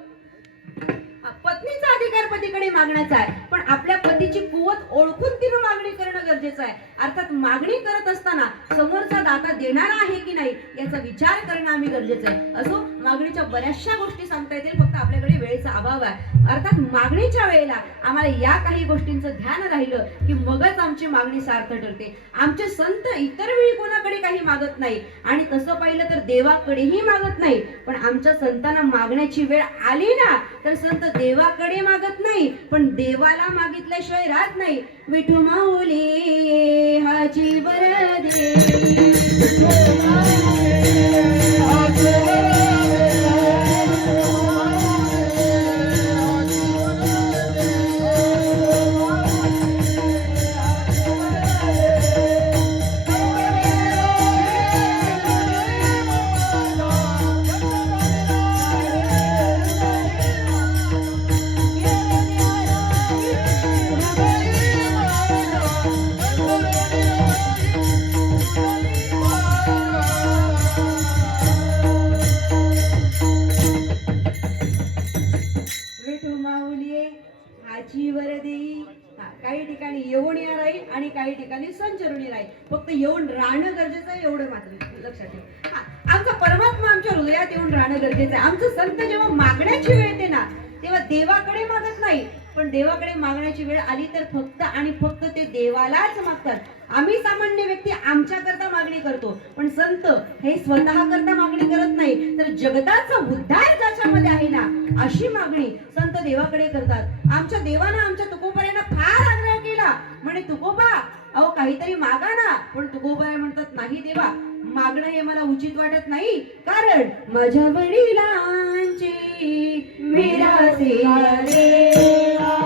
पत्नीचा अधिकार पतीकडे मागण्याचा आहे, पण आपल्या पतीची कुवत ओळखून तिनं मागणी करणं गरजेचं आहे. अर्थात मागणी करत असताना समोरचा दाता देणारा आहे की नाही याचा विचार करणं आम्ही गरजेचं आहे. असो, मागणीच्या बऱ्याचशा गोष्टी सांगता येतील, फक्त आपल्याकडे वेळेचा अभाव आहे. अर्थात मागणीच्या वेळेला आम्हाला या काही गोष्टींचं ध्यान राहिलं की मगच आमची मागणी सार्थ ठरते. आमचे संत इतर वेळी कोणाकडे काही मागत नाही आणि तसं पाहिलं तर देवाकडेही मागत नाही, पण आमच्या संतांना मागण्याची वेळ आली ना तर संत देवाकडे मागत नाही पण देवाला मागितल्याशिवाय राहत नाही. विठू माऊली हाची वरदे, विठू माऊली हाची वरदे. काही ठिकाणी येऊन राहील आणि काही ठिकाणी संचरून राहील. फक्त येऊन राहणं गरजेचं आहे, एवढं मात्र लक्षात ठेव. आमचा परमात्मा आमच्या हृदयात येऊन राहणं गरजेचं आहे. आमचं संत जेव्हा मागण्याची वेळ येते ना तेव्हा देवाकडे मागत नाही, पण देवाकडे मागण्याची वेळ आली तर फक्त आणि फक्त ते देवालाच मागतात. आम्ही सामान्य व्यक्ती आमच्या करता मागणी करतो, पण संत हे स्वतः करता मागणी करत नाही, तर जगताचा उद्धार ज्याच्यामध्ये आहे ना अशी मागणी संत देवाकडे करतात. आमच्या देवानं आमच्या तुकोबाऱ्यांना फार आग्रह केला, म्हणे तुकोबा अहो काहीतरी मागा ना, पण तुकोबाऱ्या म्हणतात नाही देवा, मागणं हे मला उचित वाटत नाही, कारण माझ्या वडिलांची मिरासी देवा,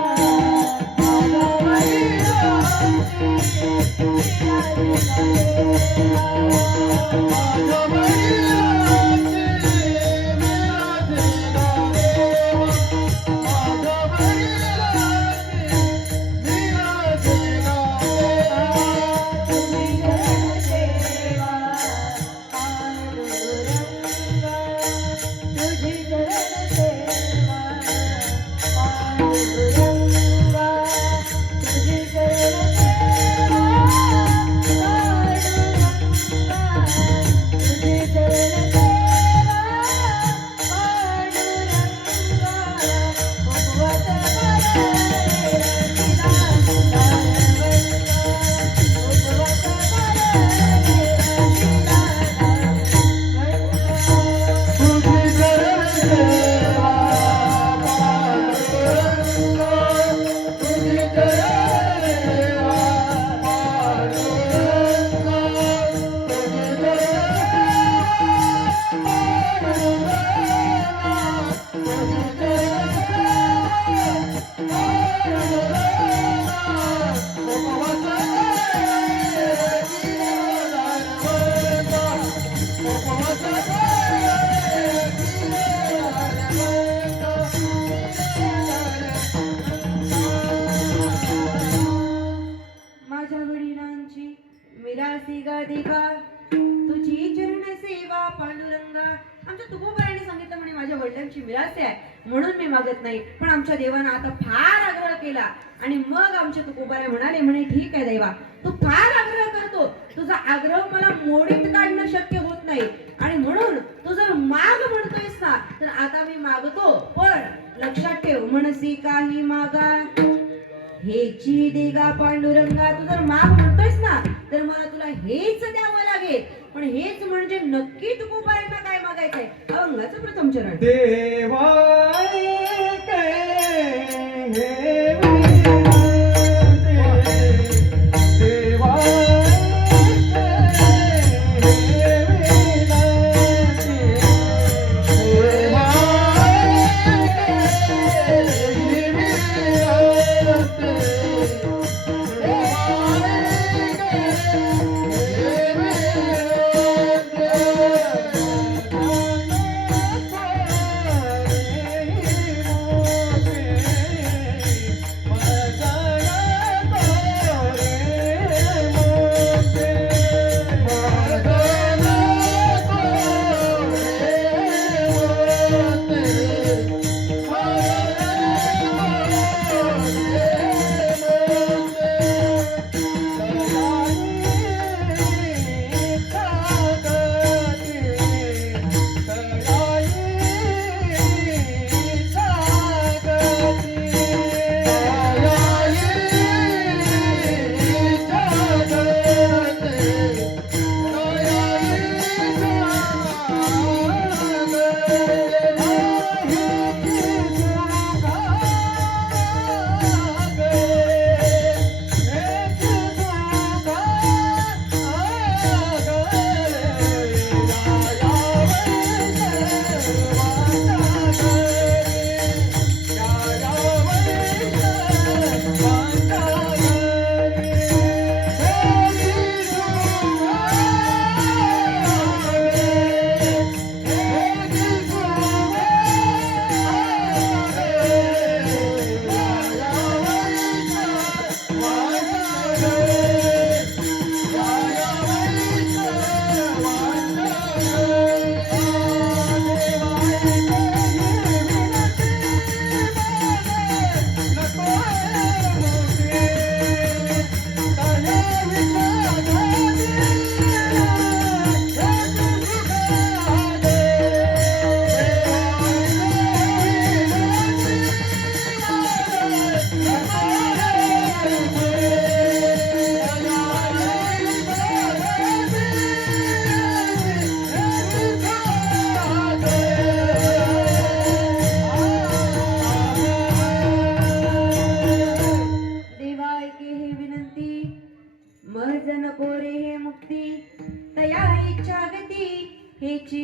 माझ्या वडिलांची मिरासी देवा, तुझी चरण सेवा पांडुरंगा. आमच्या तुकोबाराने सांगितलं म्हणे माझ्या वडिलांची मिरासी आहे म्हणून मी मागत नाही, पण आमच्या देवानं आता फार आग्रह केला आणि मग आमच्या तुकोबारा म्हणाले म्हणे ठीक आहे देवा, तू फार आग्रह करतो, तुझा आग्रह मला मोडीत काढणं शक्य होत नाही आणि म्हणून तू जर माग म्हणतोयस ना तर आता मी मागतो, पण लक्षात ठेव म्हणसी काही मागा हेची देगा पांडुरंगा. तू जर माग म्हणतोयस ना तर मला तुला हेच द्यावं लागेल, पण हेच म्हणजे नक्की तुकोबारांना काय मागायचंय. अभंगाचं प्रथम चरण. देवा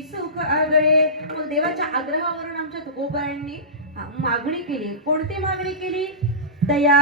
हेची सुख आगळे. मग देवाच्या आग्रहावरून आमच्या तुकोबारायांनी मागणी केली. कोणती मागणी केली? तया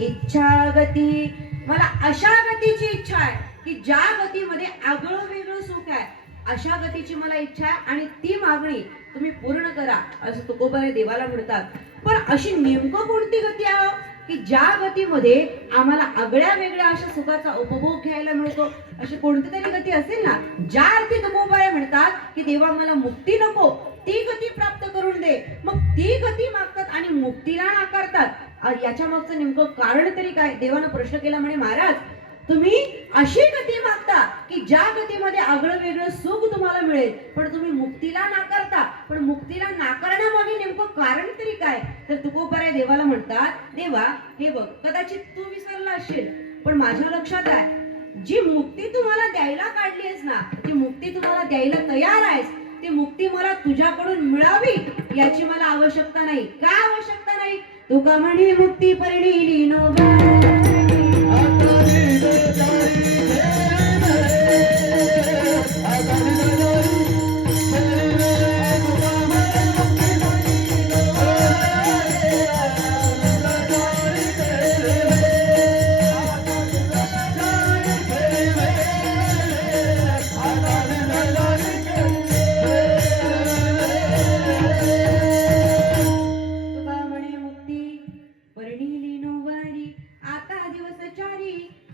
इच्छा गती. मला अशा गतीची इच्छा आहे की ज्या गतीमध्ये आगळं वेगळं सुख आहे, अशा गतीची मला इच्छा आहे आणि ती मागणी तुम्ही पूर्ण करा, असं तुकोबारे देवाला म्हणतात. पण अशी नेमकं कोणती गती आहे की ज्या गतीमध्ये आम्हाला आगळ्या वेगळ्या अशा सुखाचा उपभोग घ्यायला मिळतो? अशी कोणती तरी गती असेल ना, ज्या अर्थी तुकोबारे म्हणतात की देवा मला मुक्ती नको, ती गती प्राप्त करून दे. मग ती गती मागतात आणि मुक्तीला नाकारतात. याच्या मागचं नेमकं कारण तरी काय? देवानं प्रश्न केला, म्हणे महाराज तुम्ही अशी गती मागता की ज्या गतीमध्ये आगळं वेगळं सुख तुम्हाला मिळेल, पण तुम्ही मुक्तीला नाकारता. पण मुक्तीला नाकारण्यामागे नेमकं कारण तरी काय? तर तुकोबाराय देवाला म्हणतात, देवा हे बघ, कदाचित तू विसरला असशील, पण माझ्या लक्षात आहे जी मुक्ती तुम्हाला द्यायला काढलीस ना, ती मुक्ती तुम्हाला द्यायला तयार आहेस, ती मुक्ती मला तुझ्याकडून मिळावी याची मला आवश्यकता नाही. का आवश्यकता नाही? तुका म्हणे मुक्ती परिणिली नो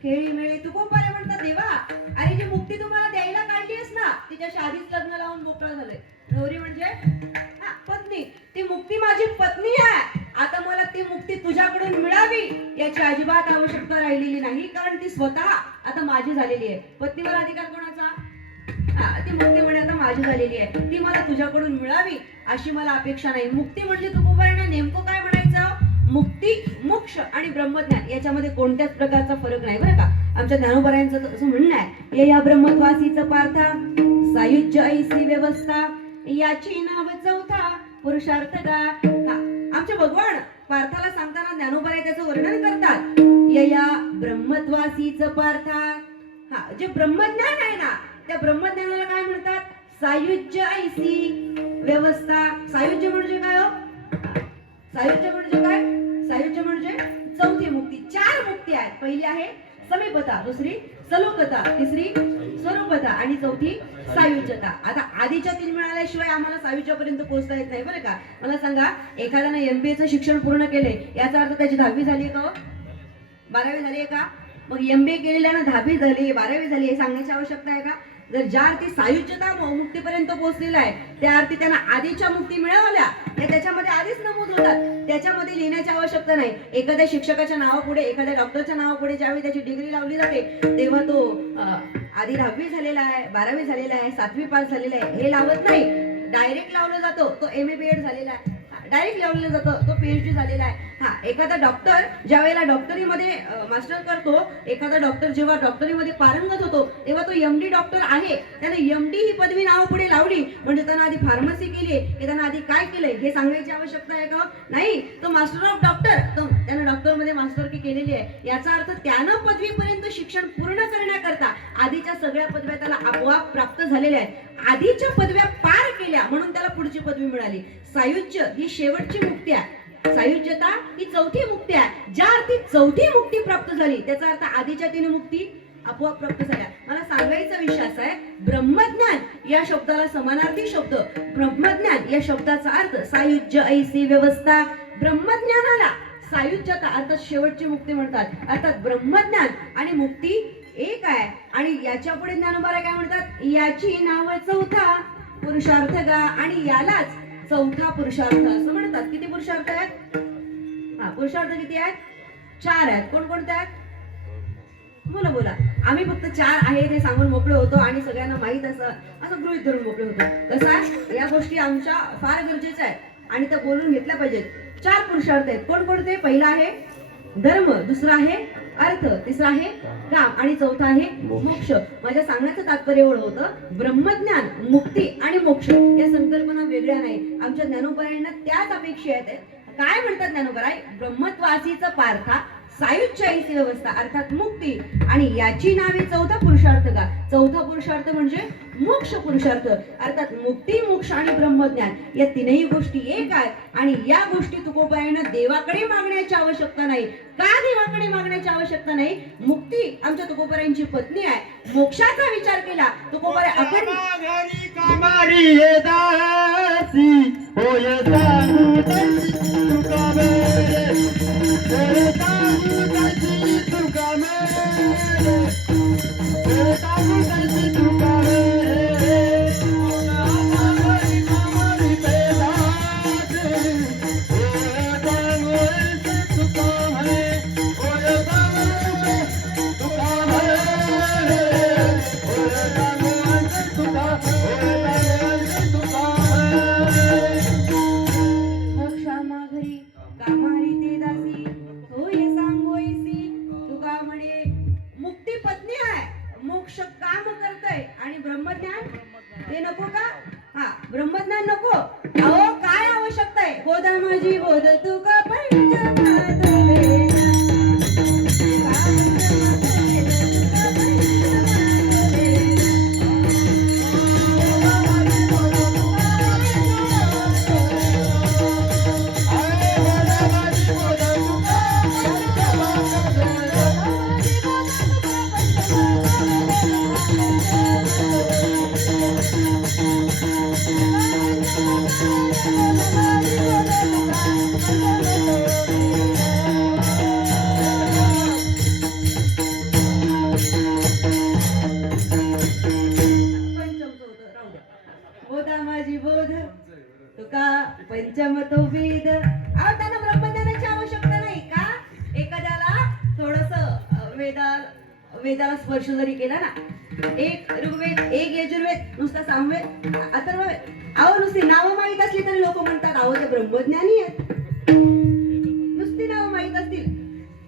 खेळी मिळे. तुकोबारे म्हणतात, देवा अरे जी मुक्ती तुम्हाला द्यायला काढलीस ना, तिच्याशी आधीच लग्न लावून मोकळा झालंय. नवरी म्हणजे पत्नी, ती मुक्ती माझी पत्नी आहे. आता मला ती मुक्ती तुझ्याकडून मिळावी याची अजिबात आवश्यकता राहिलेली नाही, कारण ती स्वतः आता माझी झालेली आहे. पत्नीवर अधिकार कोणाचा? ती मुक्ती म्हणे आता माझी झालेली आहे, ती मला तुझ्याकडून मिळावी अशी मला अपेक्षा नाही. मुक्ती म्हणजे तुकोबारांना नेमकं काय म्हणायचं? मुक्ती, मोक्ष आणि ब्रह्मज्ञान याच्यामध्ये कोणत्याच प्रकारचा फरक नाही बरं का. आमच्या ज्ञानोबारायांचं असं म्हणणं आहे, या ब्रह्मत्वासीचं पार्था सायुज्य ऐसी व्यवस्था याची नाव चौथा पुरुषार्थ गा. आमचे भगवान पार्थाला सांगताना ज्ञानोबाराय त्याचं वर्णन करतात, या ब्रह्मत्वासीचं पार्था. जे ब्रह्मज्ञान आहे ना, त्या ब्रह्मज्ञानाला काय म्हणतात? सायुज्य ऐसी व्यवस्था. सायुज्य म्हणजे काय हो? सायुज्य म्हणजे काय? सायुज्य म्हणजे चौथी मुक्ती. 4 मुक्ती आहेत. पहिली आहे समीपता, दुसरी सलोकता, तिसरी स्वरूपता आणि चौथी सायुज्यता. आता आधीच्या 3 मिळाल्याशिवाय आम्हाला सायुज्यापर्यंत पोहोचता येत नाही बरं का. मला सांगा, एखाद्यानं MBA चं शिक्षण पूर्ण केले, याचा अर्थ त्याची 10वी झाली का? 12वी झाली आहे का? मग MBA केलेल्यानं 10वी झाली, 12वी झाली हे सांगण्याची आवश्यकता आहे का? जर ज्या अर्थी सायुज्यता मुक्तीपर्यंत पोहोचलेला आहे, त्या अर्थी त्यांना आधीच्या मुक्ती मिळाल्या हे त्याच्यामध्ये आधीच नमूद होतात, त्याच्यामध्ये लिहिण्याची आवश्यकता नाही. एखाद्या शिक्षकाच्या नावापुढे, एखाद्या डॉक्टरच्या नावापुढे ज्यावेळी त्याची डिग्री लावली जाते, तेव्हा तो आधी 10वी झालेला आहे, 12वी झालेला आहे, 7वी पास झालेला आहे हे लावत नाही. डायरेक्ट लावलं जातो तो MA BEd झालेला आहे, डायरेक्ट लावलं जातं तो PhD झालेला आहे. एखादा डॉक्टर ज्या वेळेला डॉक्टरीमध्ये मास्टर करतो, एखादा डॉक्टर जेव्हा डॉक्टरीमध्ये पारंगत होतो, तेव्हा तो MD डॉक्टर आहे, त्याने MD ही पदवी नाव पुढे लावली म्हणजे त्यानं आधी फार्मसी केली की त्यानं आधी काय केलंय हे सांगायची आवश्यकता आहे का? नाही. तो मास्टर ऑफ डॉक्टर, त्यानं डॉक्टर मध्ये मास्टरकी केलेली आहे, याचा अर्थ त्यानं पदवीपर्यंत शिक्षण पूर्ण करण्याकरता आधीच्या सगळ्या पदव्या त्याला आपोआप प्राप्त झालेल्या आहेत. आधीच्या पदव्या पार केल्या म्हणून त्याला पुढची पदवी मिळाली. सायुज्य ही शेवटची मुक्ती आहे, सायुज्यता ही चौथी मुक्ती आहे. ज्या अर्थी चौथी मुक्ती प्राप्त झाली त्याचा अर्थ आधीच्या 3 मुक्ती आपोआप प्राप्त झाल्या. मला सांगायचा विषय असा आहे, ब्रह्मज्ञान या शब्दाला समानार्थी शब्द ब्रह्मज्ञान या शब्दाचा अर्थ सायुज्य ऐसी व्यवस्था. ब्रह्मज्ञानाला सायुज्यता अर्थात शेवटची मुक्ती म्हणतात. अर्थात ब्रह्मज्ञान आणि मुक्ती एक आहे. आणि याच्या पुढे ज्ञानोबाराय काय म्हणतात? याची नाव चौथा पुरुषार्थ गा. आणि यालाच चौथा पुरुषार्थ असं म्हणतात. किती पुरुषार्थ आहेत? पुरुषार्थ किती आहेत? 4 आहेत. कोणकोणते आहेत? बोला बोला. आम्ही फक्त 4 आहेत हे सांगून मोकळे होतो आणि सगळ्यांना माहित असं गृहीत धरून मोकळे होतो. कसं आहे, या गोष्टी आमच्या फार गरजेच्या आहेत आणि त्या बोलून घेतल्या पाहिजेत. 4 पुरुषार्थ आहेत. कोणकोणते? पहिला आहे धर्म, दुसरा आहे अर्थ, तिसरा आहे काम आणि चौथा आहे मोक्ष. माझ्या सांगण्याचं तात्पर्य एवढं होतं, ब्रह्मज्ञान, मुक्ती आणि मोक्ष या संकल्पना वेगळ्या नाही. आमच्या ज्ञानोबारायांना त्याच अपेक्षा आहेत. काय म्हणतात ज्ञानोबाराय? ब्रह्मत्वासीचं पार्था सायुज्य ही व्यवस्था अर्थात मुक्ती, आणि याची नावे चौथा पुरुषार्थ का? चौथा पुरुषार्थ म्हणजे मोक्ष पुरुषार्थ, अर्थात मुक्ती, मोक्ष आणि ब्रह्मज्ञान या तीनही गोष्टी एक आहेत. आणि या गोष्टी तुकोबारायांना देवाकडे मागण्याची आवश्यकता नाही. का देवाकडे मागण्याची आवश्यकता नाही? मुक्ती आमच्या तुकोबारायांची पत्नी आहे. मोक्षाचा विचार केला तुकोबारा अखंड घरी कामारी येदासी होय सांगू तशी तुका मेरे होय सांगू तशी तुका मेरे होय सांगू तशी तुका मेरे घरी कामारी येदासी होय सांगू तशी तुका मेरे होय सांगू तुका मेरे मोक्षा घरी कामारी ते दासी होय सांगोयसी तुका म्हणे. मुक्ती पत्नी आहे, मोक्ष काम करतय, आणि ब्रह्मज्ञान ते नको का? हा, ब्रह्मज्ञान नको. अहो काय आवश्यकता आहे? बोधा माझी बोध तुका पंचमात वेद. बोधा माझी बोध तुका पंचम तो वेद. अहो त्यांना ब्रह्मज्ञानाची आवश्यकता नाही का? एखाद्याला थोडस वेदाला स्पर्श जरी केला ना, एक ऋग्वेद, एक यजुर्वेद, नुसता सामवेद, अथर्ववेद, अहो नुसती नावं माहीत असली तरी लोक म्हणतात अहो ते ब्रह्मज्ञानी आहेत. नुसती नावं माहीत असतील.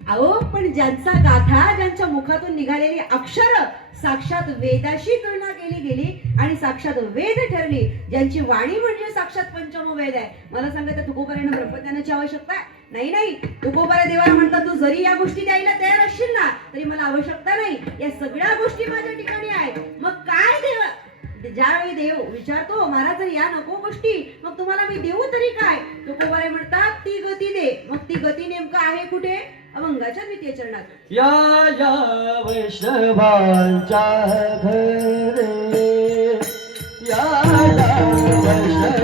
अहो पण ज्यांचा गाथा, ज्यांच्या मुखातून निघालेली अक्षर साक्षात वेदाशी तुलना केली गेली आणि साक्षात वेद ठरली, ज्यांची वाणी म्हणजे साक्षात पंचम वेद आहे, मला सांगा त्या तुकोबारायांना ब्रह्मज्ञानाची आवश्यकता आहे? नाही नाही. तुकोबारा देवाला म्हणतात तू जरी या गोष्टी द्यायला तयार असशील ना तरी मला आवश्यकता नाही. या सगळ्या गोष्टी माझ्या ठिकाणी आहेत. मग काय देवा? ज्यावेळी देव विचारतो महाराज जर या नको गोष्टी, मग तुम्हाला मी देऊ तरी काय? तुकोबारे म्हणतात ती गती दे. मग ती गती नेमकं आहे कुठे? अभंगाच्या द्वितीय चरणात. या वैष्णवांच्या घरे या वैष्णवांच्या घरे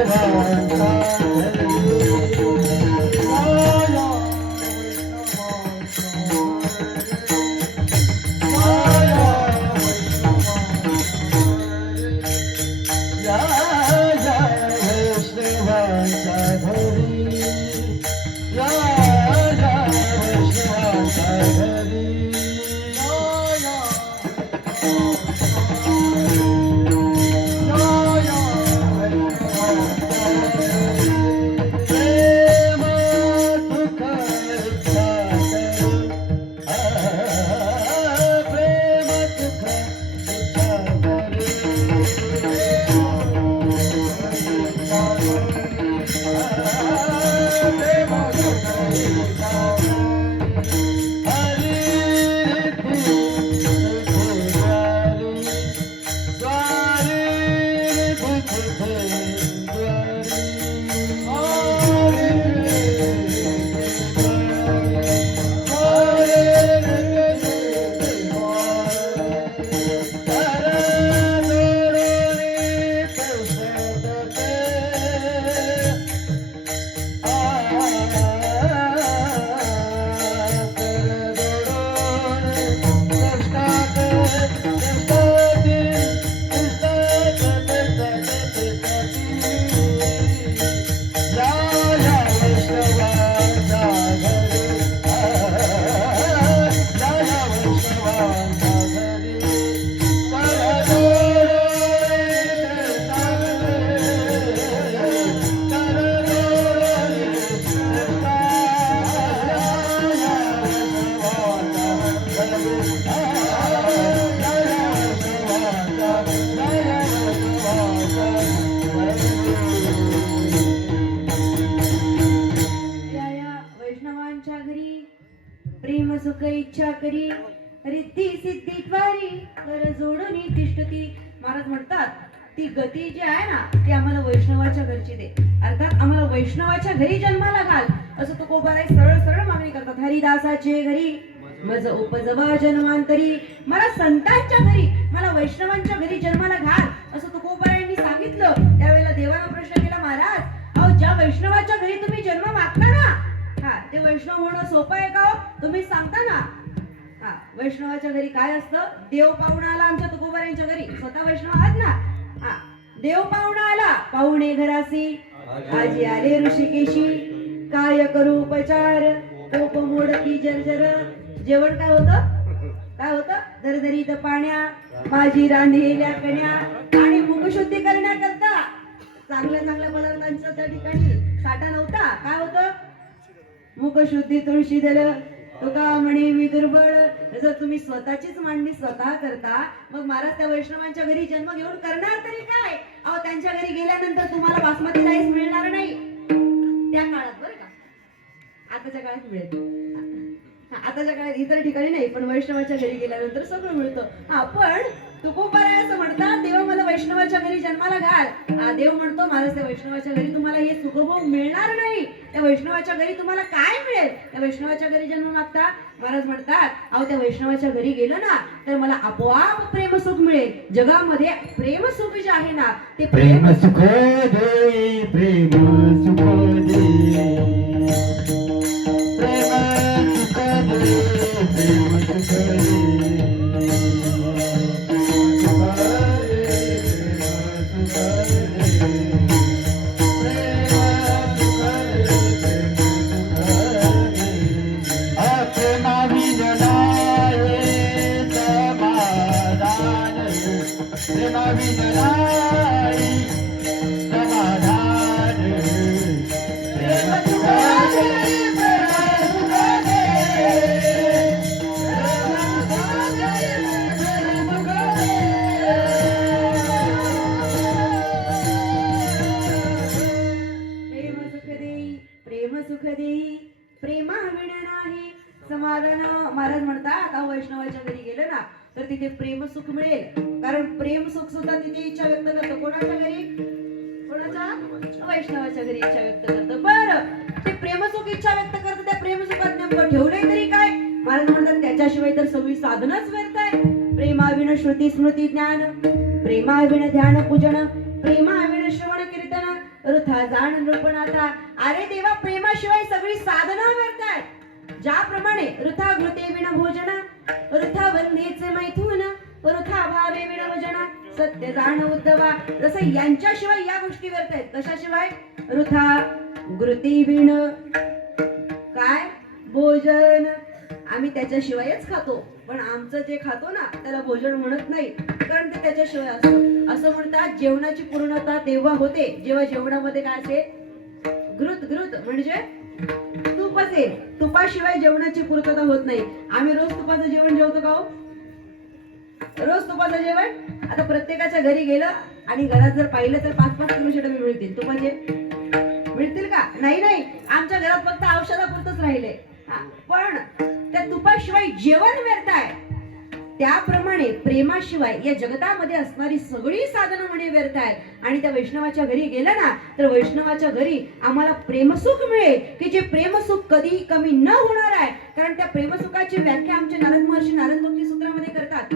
प्रेम सुख इच्छा करी रिद्धी सिद्धी द्वारी कर जोडून तिष्ठती. महाराज म्हणतात ती गती जी आहे ना ती आम्हाला वैष्णवाच्या घरची दे, अर्थात आम्हाला वैष्णवाच्या घरी जन्माला घाल, असं तुकोबाराय सरळ सरळ मागणी करतात. हरिदासाचे घरी मज उपजवा जन्मांतरी, मला संतांच्या घरी मला वैष्णवांच्या घरी जन्माला घाल, असं तुकोबारायांनी सांगितलं. त्यावेळेला देवानं प्रश्न केला, महाराज अहो ज्या वैष्णवाच्या घरी तुम्ही जन्म मागता ना, हा ते वैष्णव होणं सोपं आहे का हो? तुम्ही सांगता ना. हा वैष्णवाच्या घरी काय असतं? देव पाहुणा आला आमच्या तुकोबारायांच्या घरी, स्वतः वैष्णव आहात ना. हा देव पाहुणा आला पाहुणे घरासी, आजी आले ऋषिकेशी, काय करू उपचार कोप मोडती जर्जर. जेवण काय होतं? काय होतं? दरदरीत पाण्या माझी रांधलेल्या कण्या, आणि मुखशुद्धी करण्याकरता चांगल्या चांगल्या पदार्थांचा त्या ठिकाणी साठा नव्हता. काय होतं? मुखशुद्धी तुळशी दल तुका म्हणे मी दुर्बळ. जर तुम्ही स्वतःचीच मांडणी स्वतः करता, मग महाराज त्या वैष्णवांच्या घरी जन्म घेऊन करणार तरी काय? अहो त्यांच्या घरी गेल्यानंतर तुम्हाला बासमती राईस मिळणार नाही त्या काळात, बरं का. आताच्या काळात मिळेल, आताच्या काळात इतर ठिकाणी नाही, पण वैष्णवाच्या घरी गेल्यानंतर सगळं मिळतं. हा पण तुकोबाराय असं म्हणतात, देवा मला वैष्णवाच्या घरी जन्माला घाल. देव म्हणतो महाराज त्या वैष्णवाच्या घरी तुम्हाला हे सुखभोग मिळणार नाही. त्या वैष्णवाच्या घरी तुम्हाला काय मिळेल? त्या वैष्णवाच्या घरी जन्म मागता. महाराज म्हणतात अहो त्या वैष्णवाच्या घरी गेलो ना तर मला आपोआप प्रेमसुख मिळेल. जगामध्ये प्रेमसुख जे आहे ना ते प्रेम सुख दे, प्रेम सुख दे, प्रेम सुख दे, प्रेम सुख दे. सुख देई प्रेमा विण नाही समाधान. महाराज म्हणतात अहो वैष्णवाच्या घरी गेलं ना तर तिथे प्रेम सुख मिळेल, कारण प्रेम सुख सुद्धा तिथे इच्छा व्यक्त करतो. कोणाच्या घरी? कोणाच्या? वैष्णवाच्या घरी इच्छा व्यक्त करतो. बरं ते प्रेम सुख इच्छा व्यक्त करतो, त्या प्रेम सुखात नेमकं ठेवलंय तरी काय? महाराज म्हणतात त्याच्याशिवाय तर सगळी साधनच व्यर्थ आहे. प्रेमाविण श्रुती स्मृती ज्ञान, प्रेमाविण ध्यान पूजन, प्रेमाविण श्रवण कीर्तन, वृथा जाण नृपणाता. अरे देवा प्रेमाशिवाय सगळी साधना व्यर्थ आहे. ज्याप्रमाणे वृथा घृते विण भोजन, वृथा वंदेचे मैथुन, वृथा भावे विण भजन, सत्य जाण उद्धवा. जसं यांच्याशिवाय या गोष्टी व्यर्थ आहेत. कशाशिवाय? वृथा घृती विण काय भोजन, आम्ही त्याच्याशिवायच खातो, पण आमचं जे खातो ना त्याला भोजन म्हणत नाही, कारण ते त्याच्याशिवाय असतं. असं म्हणतात जेवणाची पूर्णता तेव्हा होते जेव्हा जेवणामध्ये काय असेल? घृत. घृत म्हणजे तूप असेल. तुपाशिवाय जेवणाची पूर्तता होत नाही. आम्ही रोज तुपाचं जेवण जेवतो का हो? रोज तुपाचं जेवण. आता प्रत्येकाच्या घरी गेलं आणि घरात जर पाहिलं तर 5-5 किलोचे डबे मिळतील तुपाचे. मिळतील का? नाही नाही, आमच्या घरात फक्त औषधापुरतच राहिले. पण त्या तुपाशिवाय जेवण व्यर्थ आहे. त्याप्रमाणे प्रेमाशिवाय या जगतामध्ये असणारी सगळी साधनं म्हणे व्यर्थ आहे. आणि त्या वैष्णवाच्या घरी गेलं ना तर वैष्णवाच्या घरी आम्हाला प्रेमसुख मिळेल, की जे प्रेमसुख कधी कमी न होणार आहे. कारण त्या प्रेमसुखाची व्याख्या आमचे नारद महर्षी नारद भक्ती सूत्रामध्ये करतात.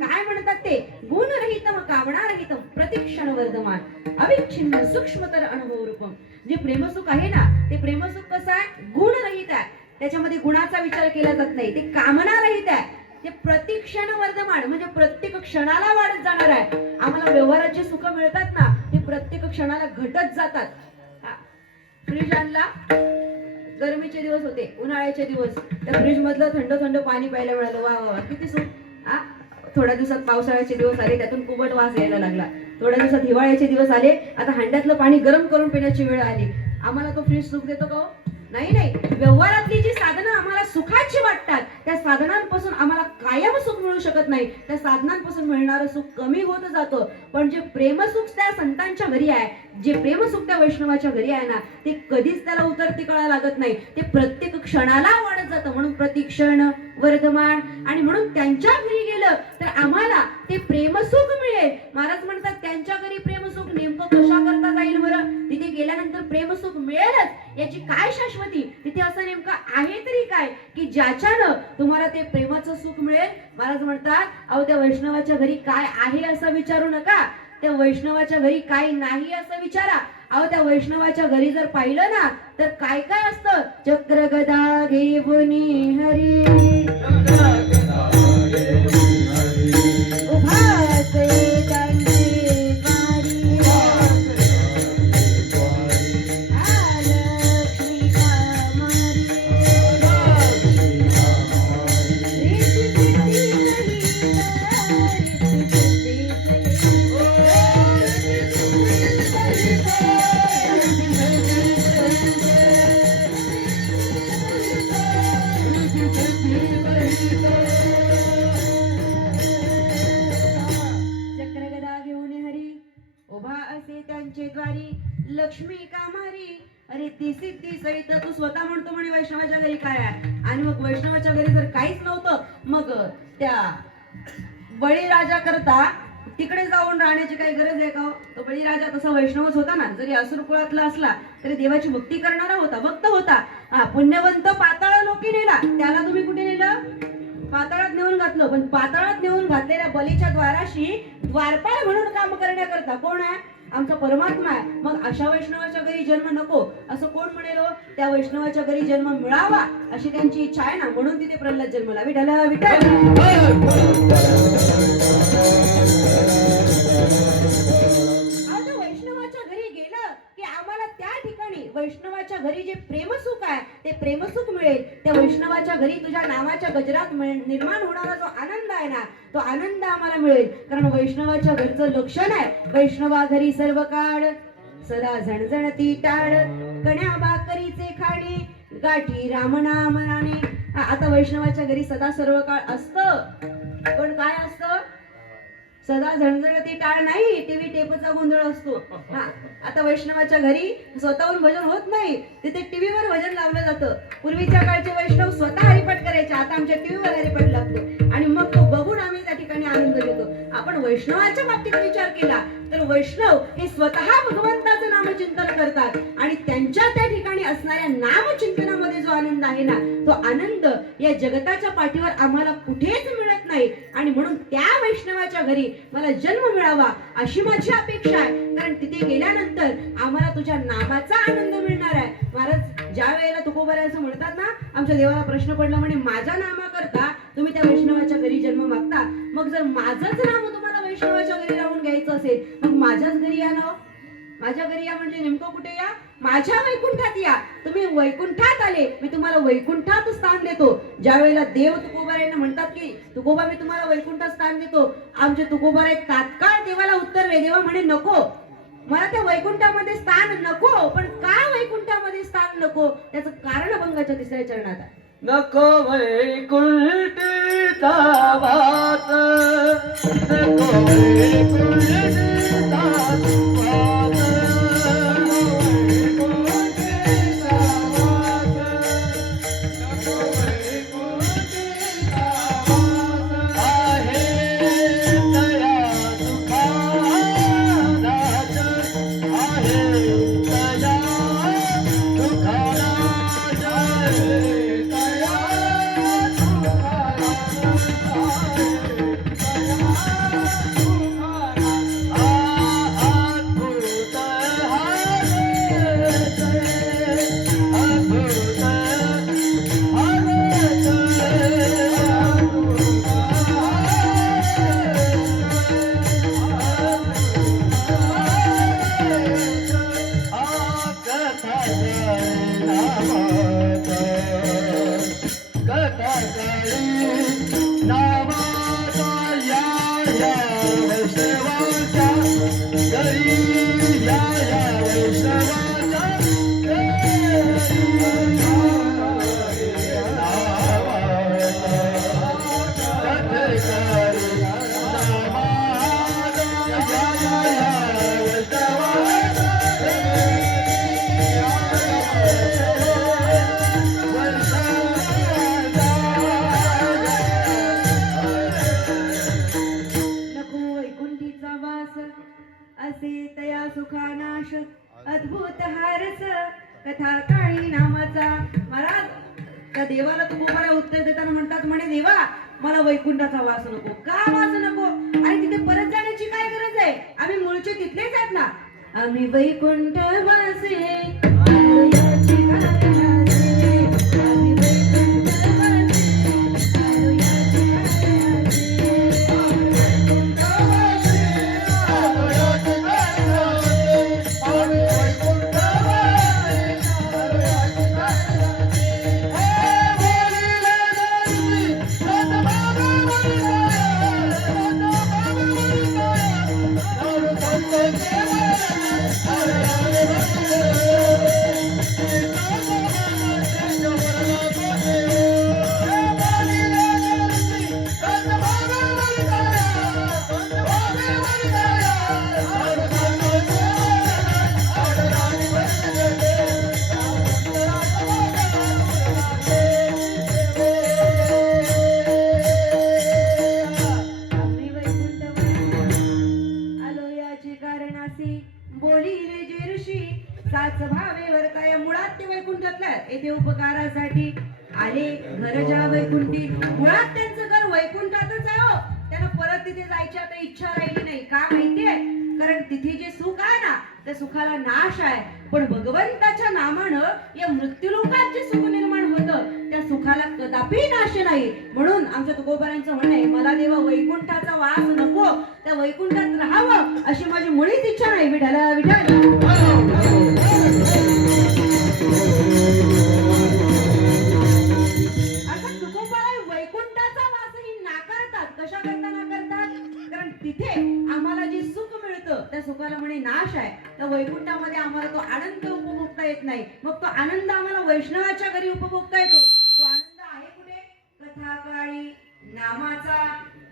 काय म्हणतात ते? गुणरहितम कामनारहितम प्रतिक्षण वर्धमान अविच्छिन्न सूक्ष्मतर अनुभव रूपम. जे प्रेमसुख आहे ना ते प्रेमसुख कसं आहे? गुणरहित आहे. त्याच्यामध्ये गुणाचा विचार केला जात नाही. ते कामनारहित आहे. ते प्रतिक्षण वर्धमान म्हणजे प्रत्येक क्षणाला वाढत जाणार आहे. आम्हाला व्यवहाराचे सुख मिळतात ना ते प्रत्येक क्षणाला घटत जातात. फ्रीज आणला, गरमीचे दिवस होते, उन्हाळ्याचे दिवस, त्या फ्रीज मधलं थंड थंड पाणी प्यायला मिळालं. वा वा किती सुख. थोड्या दिवसात पावसाळ्याचे दिवस आले, त्यातून कुबट वास यायला लागला. थोड्या दिवसात हिवाळ्याचे दिवस आले, आता हंड्यातलं पाणी गरम करून पिण्याची वेळ आली. आम्हाला तो फ्रीज सुख देतो का? नाही नाही. व्यवहारातली जी साधनं आम्हाला सुखाची वाटतात त्या साधनांपासून आम्हाला कायम सुख मिळू शकत नाही. त्या साधनांपासून मिळणारं सुख कमी होत जातं. पण जे प्रेमसुख त्या संतांच्या घरी आहे, जे प्रेमसुख त्या वैष्णवाच्या घरी आहे ना, ते कधीच त्याला उतरती कळा लागत नाही. ते प्रत्येक क्षणाला वाढत जातं. म्हणून प्रतिक्षण वर्धमान. आणि म्हणून त्यांच्या घरी गेलं तर आम्हाला ते प्रेमसुख मिळेल. महाराज म्हणतात त्यांच्या घरी प्रेमसुख नेमकं कशा करता जाईल बरं? तिथे गेल्यानंतर प्रेमसुख मिळेलच याची काय शाश्वती? तिथे असं नेमकं आहे तरी काय की ज्याच्यानं तुम्हाला ते प्रेमाचं सुख मिळेल? महाराज म्हणतात अहो त्या वैष्णवाच्या घरी काय आहे असं विचारू नका. त्या वैष्णवाच्या घरी काही नाही असं विचारा. अहो त्या वैष्णवाच्या घरी जर पाहिलं ना तर काय काय असतं? चक्र गदा घेऊनी हरी उभासे त्यांचे द्वारी लक्ष्मी कामारी चक्रगदा घेऊन हरी उभा असे त्यांचे द्वारी लक्ष्मी कामारी. अरे ती सिद्धी सहित तू स्वतः म्हणतो म्हणे वैष्णवाच्या घरी काय आहे. आणि मग वैष्णवाच्या घरी जर काहीच नव्हतं मग त्या बळीराजा करता तिकडे जाऊन राहण्याची काही गरज आहे का हो? तो बळीराजा तसा वैष्णवच होता ना. जरी असुर कुळातला असला तरी देवाची भक्ती करणारा होता, भक्त होता. पुण्यवंत पाताळ लोकी नेला, त्याला तुम्ही कुठे नेलं? पाताळात नेऊन घातलं. पण पाताळात नेऊन घातलेल्या बलीच्या द्वाराशी द्वारपाल म्हणून काम करण्याकरता कोण आहे? आमचा परमात्मा आहे. मग अशा वैष्णवाच्या घरी जन्म नको असं कोण म्हणेल हो? त्या वैष्णवाच्या घरी जन्म मिळावा अशी त्यांची इच्छा आहे ना. म्हणून तिथे प्रल्हाद जन्मला. विठ्ठल विठ्ठल. आता वैष्णवाच्या घरी गेलं की आम्हाला त्या ठिकाणी वैष्णवाच्या घरी जे प्रेमसुख आहे ते प्रेमसुख मिळेल. त्या वैष्णवाच्या घरी तुझ्या नावाच्या गजरात निर्माण होणारा जो आनंद आहे ना तो आनंद आम्हाला मिळेल. कारण वैष्णवाच्या घरचं लक्षण आहे वैष्णवा घरी सर्व काळ सदा झणझणती टाळ कण्या भाकरीचे खाणे गाठी रामनामनाने. आता वैष्णवाच्या घरी सदा सर्व काळ असतं. पण काय असतं? सदा झणझणती टाळ नाही, टीव्ही टेपचा गोंधळ असतो. आता वैष्णवाच्या घरी स्वतःहून भजन होत नाही, तिथे टीव्हीवर भजन लावलं जातं. पूर्वीच्या काळचे वैष्णव स्वतः हरिपाठ करायचे, आता आमच्या टीव्हीवर हरिपाठ लागतो आणि मग तो बघून आम्ही त्या ठिकाणी आनंद घेतो. आपण वैष्णवाच्या बाबतीत विचार केला तर वैष्णव हे स्वतः भगवंताचं नामचिंतन करतात आणि त्यांच्या त्या ठिकाणी असणाऱ्या नामचिंतनामध्ये जो आनंद आहे ना तो आनंद या जगताच्या पाठीवर आम्हाला कुठेच मिळत नाही. आणि म्हणून त्या वैष्णवाच्या घरी मला जन्म मिळावा अशी माझी अपेक्षा आहे. कारण तिथे गेल्यानंतर आम्हाला तुझ्या नामाचा आनंद मिळणार आहे. महाराज ज्या वेळेला तुकोबाराय असं म्हणतात ना, आमच्या देवाला प्रश्न पडला म्हणे माझ्या नामाकरता तुम्ही त्या वैष्णवाच्या घरी जन्म मागता. मग जर माझंच नाम तुम्हाला वैष्णवाच्या घरी राहून घ्यायचं असेल मग माझ्याच घरी या ना. माझ्या घरी या म्हणजे नेमकं कुठे या? माझ्या वैकुंठात या. तुम्ही वैकुंठात आले मी तुम्हाला वैकुंठात स्थान देतो. ज्या वेळेला देव तुकोबारायला म्हणतात की तुकोबा मी तुम्हाला वैकुंठात स्थान देतो, आमचे तुकोबाराय तात्काळ देवाला उत्तर रे. देवा म्हणे नको, मला त्या वैकुंठामध्ये स्थान नको. पण का वैकुंठामध्ये स्थान नको त्याचं कारण अभंगाच्या 3ऱ्या चरणात आहे. नको वैकुंठीचा वास, नको वैकुंठीचा वास, वैकुंठीचा वास, नको वैकुंठीचा वास. आहे दया सुखादाच, आहे दया सुखादाच, कथा काळी नामाचा. महाराज त्या देवाला तुकोबाला उत्तर देताना म्हणतात म्हणे देवा मला वैकुंठाचा वास नको. का वास नको? आणि तिथे परत जाण्याची काय गरज आहे? आम्ही मूळचे तिथलेच आहेत ना. आम्ही वैकुंठ वासी आलोयाची कारणासे. आम्ही वैकुंठ वासी आलोयाची कारणासे. आम्ही वैकुंठ आलोयाची कारणासी बोलिले जे ऋषी साच भावे वर्ताय. मुळात ते वैकुंठातल्या येथे उपकारासाठी आले. घर ज्या वैकुंठी. मुळात त्यांचं घर वैकुंठातच आहे हो. त्यांना परत तिथे जायची आता इच्छा राहिली नाही. का माहितीये? कारण तिथे जे सुख आहे ना त्या सुखाला नाश आहे. पण भगवंताच्या नामानं या मृत्यूलोकात जे सुख निर्माण होतं त्या सुखाला कदापि नाश नाही. म्हणून आमच्या तुकोबारांचं म्हणणं आहे मला देवा वैकुंठाचा वास नको. त्या वैकुंठात राहावं अशी माझी मुळीच इच्छा नाही. विठाला विठाल. अर्थात तुकोबाराय वैकुंठाचा वासही नाकारतात. कशा करता नाकारतात? कारण तिथे आम्हाला जे सुख मिळतं त्या सुखाला म्हणे नाश आहे. त्या वैकुंठामध्ये आम्हाला तो आनंद उपभोगता येत नाही. मग तो आनंद आम्हाला वैष्णवाच्या घरी उपभोगता येतो. तो आनंद आहे कुठे? कथा काळी नामाचा.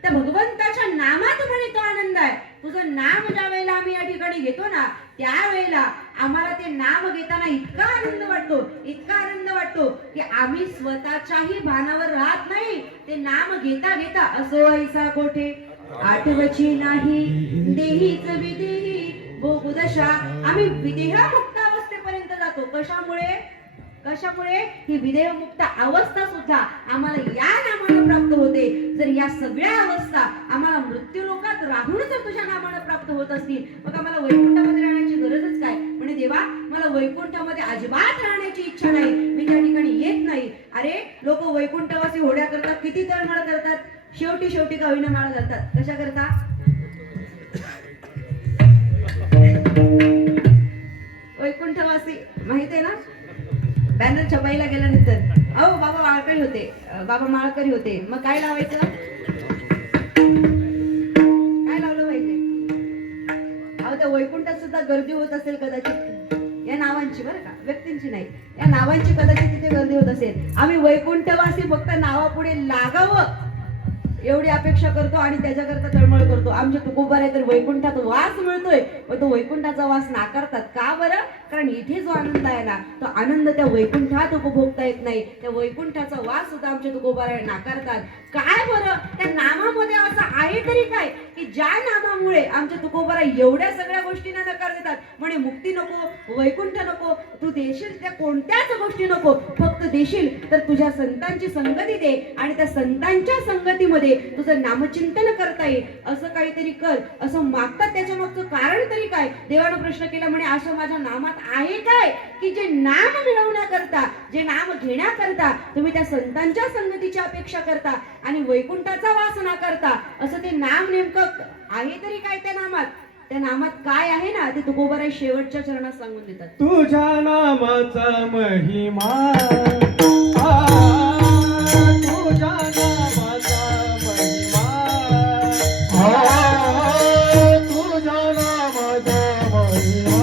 त्या भगवंताच्या नामात म्हणे तो आनंद आहे. तुझं नाम ज्या वेळेला आम्ही या ठिकाणी घेतो ना त्यावेळेला आम्हाला ते नाम घेताना इतका आनंद वाटतो, इतका आनंद वाटतो की आम्ही स्वतःच्याही भानावर राहत नाही. ते नाम घेता घेता असो ऐसा कोठे आठवची नाही देहीच विदेही भोगदशा. आम्ही विदेहमुक्त अवस्थेपर्यंत जातो. कशामुळे? कशामुळे? ही विदेहमुक्त अवस्था सुद्धा आम्हाला या नामानं प्राप्त होते. जर या सगळ्या अवस्था आम्हाला मृत्यू लोकात राहून जर तुझ्या नामानं प्राप्त होत असतील मग आम्हाला वैकुंठामध्ये राहण्याची गरजच काय? म्हणे देवा मला वैकुंठामध्ये अजिबात राहण्याची इच्छा नाही. मी त्या ठिकाणी येत नाही. अरे लोक वैकुंठवासी होड्या करतात, किती तळमळ करतात, शेवटी शेवटी का होईना माळ घालतात. कशा करता? वैकुंठवासी माहित आहे ना? बॅनर छपाईला गेल्यानंतर अहो बाबा माळकरी होते, बाबा माळकरी होते. मग काय लावायचं? काय लावलं पाहिजे? अहो त्या वैकुंठात सुद्धा गर्दी होत असेल कदाचित या नावांची, बरं का, व्यक्तींची नाही. या नावांची कदाचित तिथे गर्दी होत असेल. आम्ही वैकुंठवासी फक्त नावापुढे लागावं एवढी अपेक्षा करतो आणि त्याच्याकरता तळमळ करतो. आमचे तुकोबारे तर वैकुंठात वास मिळतोय पण तो वैकुंठाचा वास नाकारतात. का बरं? कारण इथे जो आनंद आहे ना तो आनंद त्या वैकुंठात उपभोगता येत नाही. त्या वैकुंठाचा वास सुद्धा आमचे तुकोबारे नाकारतात. काय बरं? त्या नामामध्ये असं आहे तरी काय की ज्या नामामुळे आमच्या तुकोबारा एवढ्या सगळ्या गोष्टींना नकार देतात. म्हणे मुक्ती नको, वैकुंठ नको, तू देशील त्या कोणत्याच गोष्टी नको, फक्त देशील तर तुझ्या संतांची संगती दे आणि त्या संतांच्या संगतीमध्ये तुझं नामचिंतन करता येईल असं काहीतरी कर असं मागतात. त्याच्या मागचं कारण तरी काय? देवानं प्रश्न केला म्हणे असं माझ्या नामात आहे काय की जे नाम मिळवण्याकरता, जे नाम घेण्याकरता तुम्ही त्या संतांच्या संगतीची अपेक्षा करता आणि वैकुंठाचा वास ना करता. असं ते नाम नेमकं आहे तरी काय त्या नामात? त्या नामात काय आहे ना ते तुकोबाराय शेवटच्या चरणात सांगून देतात. तुझ्या नामाचा महिमा तुझ्या नामाचा महिमा तुझ्या नामाचा महिमा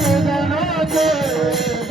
तुझ्या नामाचा महिमा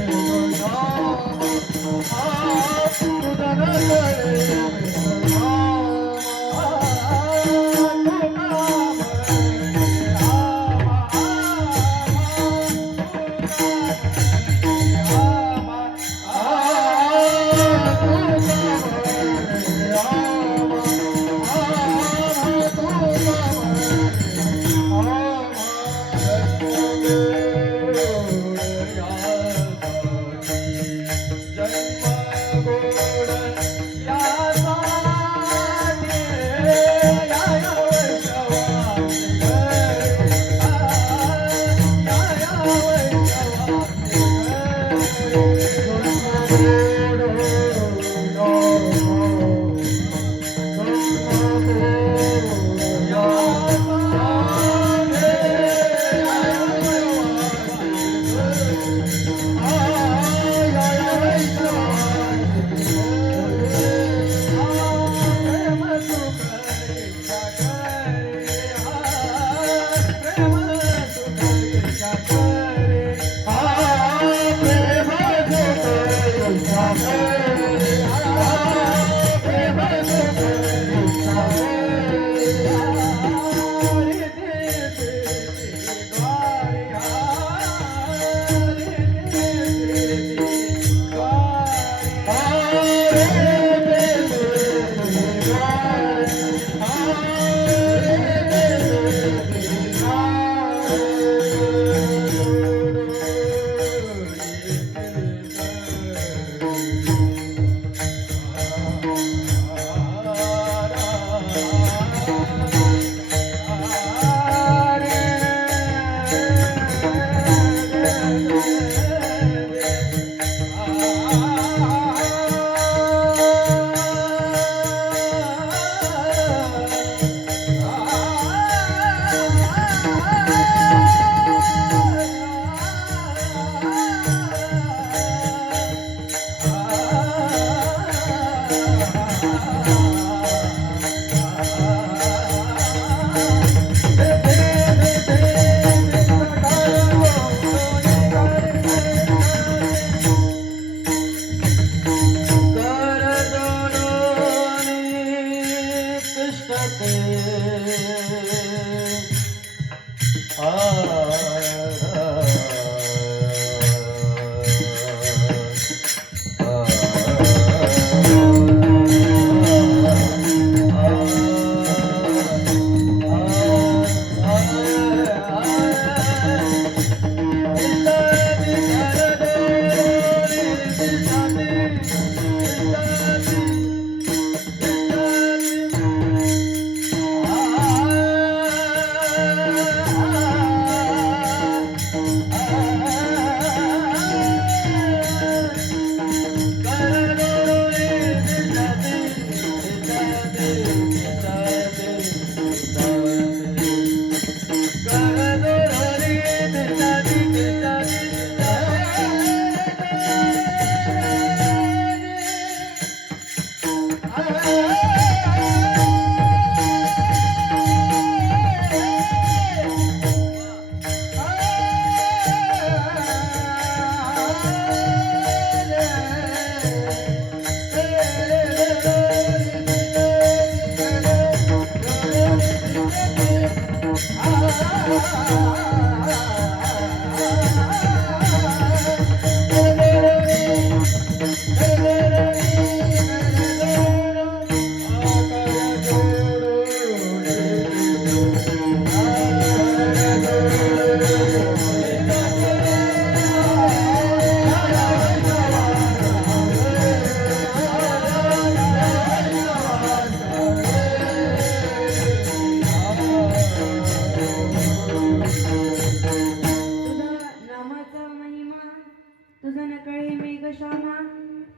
तुझा न कळे मेघ श्यामा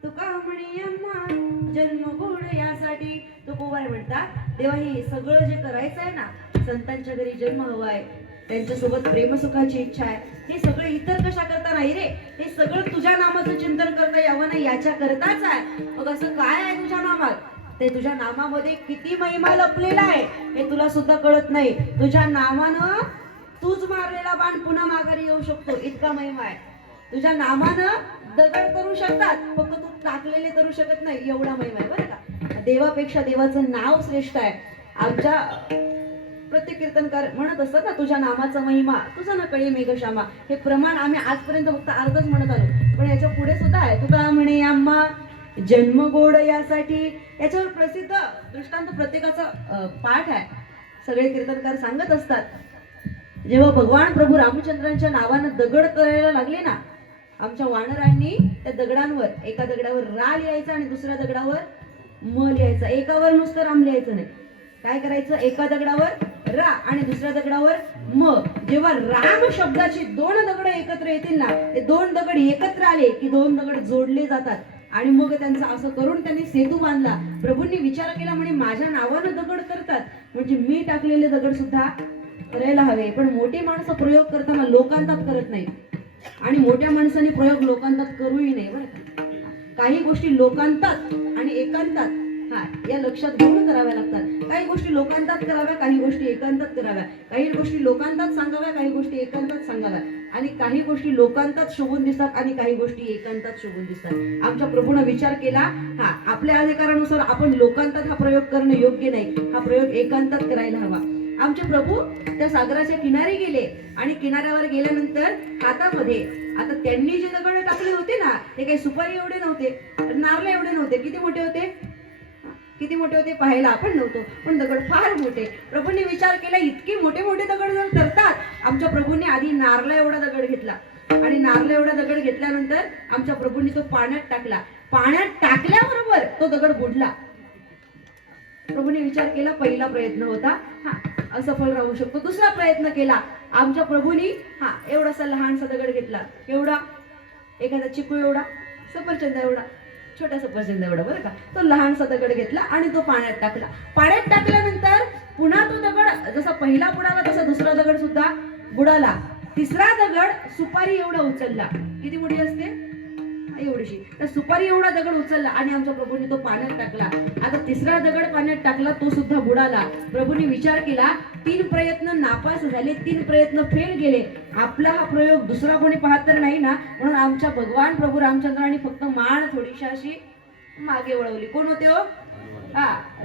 तुका म्हणे अम्मा जन्म गोड यासाठी तो कुवार म्हणतात देवा हे सगळं जे करायचं आहे ना संतांच्या घरी जन्म हवाय त्यांच्यासोबत प्रेमसुखाची इच्छा आहे हे सगळं इतर कशा करता नाही रे हे सगळं तुझ्या नामाचं चिंतन करता यावं नाही याच्या करताच आहे मग असं काय आहे तुझ्या नामात ते तुझ्या नामामध्ये किती महिमा लपलेला आहे हे तुला सुद्धा कळत नाही तुझ्या नामानं तूच मारलेला बाण पुन्हा माघारी येऊ शकतो इतका महिमा आहे तुझ्या नामानं दगड करू शकतात फक्त तू टाकलेले करू शकत नाही एवढा महिमा आहे बरं का देवापेक्षा देवाचं नाव श्रेष्ठ आहे आमच्या प्रत्येक कीर्तनकार म्हणत असतात ना तुझ्या नामाचा महिमा तुझा न कळे मेघश्यामा हे प्रमाण आम्ही आजपर्यंत फक्त अर्धच म्हणत आलो पण याच्या पुढे सुद्धा आहे तुका म्हणे आम्हा जन्म गोड यासाठी याच्यावर प्रसिद्ध दृष्टांत प्रत्येकाचा पाठ आहे सगळे कीर्तनकार सांगत असतात जेव्हा भगवान प्रभू रामचंद्रांच्या नावानं दगड करायला लागले ना आमच्या वानरांनी त्या दगडांवर एका दगडावर रा लिहायचा आणि दुसऱ्या दगडावर म लिहायचा एकावर नुसतं राम लिहायचं नाही काय करायचं एका दगडावर रा आणि दुसऱ्या दगडावर म जेव्हा राम शब्दाची दोन दगड एकत्र येतील ना ते दोन दगड एकत्र आले की दोन दगड जोडले जातात आणि मग त्यांचा असं करून त्यांनी सेतू बांधला प्रभूंनी विचार केला म्हणे माझ्या नावानं दगड करतात म्हणजे मी टाकलेले दगड सुद्धा करायला हवे पण मोठी माणसं प्रयोग करताना लोकांतात करत नाही आणि मोठ्या माणसाने प्रयोग लोकांतात करूही नाही बरं का काही गोष्टी लोकांतात आणि एकांतात हा या लक्षात घेऊन कराव्या लागतात काही गोष्टी लोकांतात कराव्या काही गोष्टी एकांतात कराव्या काही गोष्टी लोकांतात सांगाव्या काही गोष्टी एकांतात सांगाव्या आणि काही गोष्टी लोकांतात शोभून दिसतात आणि काही गोष्टी एकांतात शोभून दिसतात आमच्या प्रभूने विचार केला हा आपल्या अधिकारानुसार आपण लोकांतात हा प्रयोग करणं योग्य नाही हा प्रयोग एकांतात करायला हवा आमचे प्रभू त्या सागराच्या किनारी गेले आणि किनाऱ्यावर गेल्यानंतर हातामध्ये आता त्यांनी जे दगड टाकले होते ना ते काही सुपारी एवढे नव्हते नारळ एवढे नव्हते किती मोठे होते पाहायला आपण नव्हतो पण दगड फार मोठे प्रभूंनी विचार केला इतके मोठे मोठे दगड जर करतात आमच्या प्रभूंनी आधी नारळा एवढा दगड घेतला आणि नारळ एवढा दगड घेतल्यानंतर आमच्या प्रभूंनी तो पाण्यात टाकला. पाण्यात टाकल्याबरोबर तो दगड बुडला. प्रभूने विचार केला, पहिला प्रयत्न होता, हा असफल राहू शकतो. दुसरा प्रयत्न केला. आमच्या प्रभूंनी एवढासा लहानसा दगड घेतला. एवढा, एखादा चिकू एवढा, सफरचंद एवढा, छोटा सफरचंद एवढा, बरं का. तो लहानसा दगड घेतला आणि तो पाण्यात टाकला. पाण्यात टाकल्यानंतर पुन्हा तो दगड जसा पहिला बुडाला तसा दुसरा दगड सुद्धा बुडाला. तिसरा दगड सुपारी एवढा उचलला. किती मोठी असते? एवढीशी. तर सुपारी एवढा दगड उचलला आणि आमच्या प्रभूंनी तो पाण्यात टाकला. आता तिसरा दगड पाण्यात टाकला, तो सुद्धा बुडाला. प्रभूंनी विचार केला, 3 प्रयत्न नापास झाले, 3 प्रयत्न फेल गेले. आपला हा प्रयोग दुसरा कोणी पाहत तर नाही ना, म्हणून आमच्या भगवान प्रभू रामचंद्रांनी फक्त मान थोडीशी अशी मागे वळवली. कोण होते हो?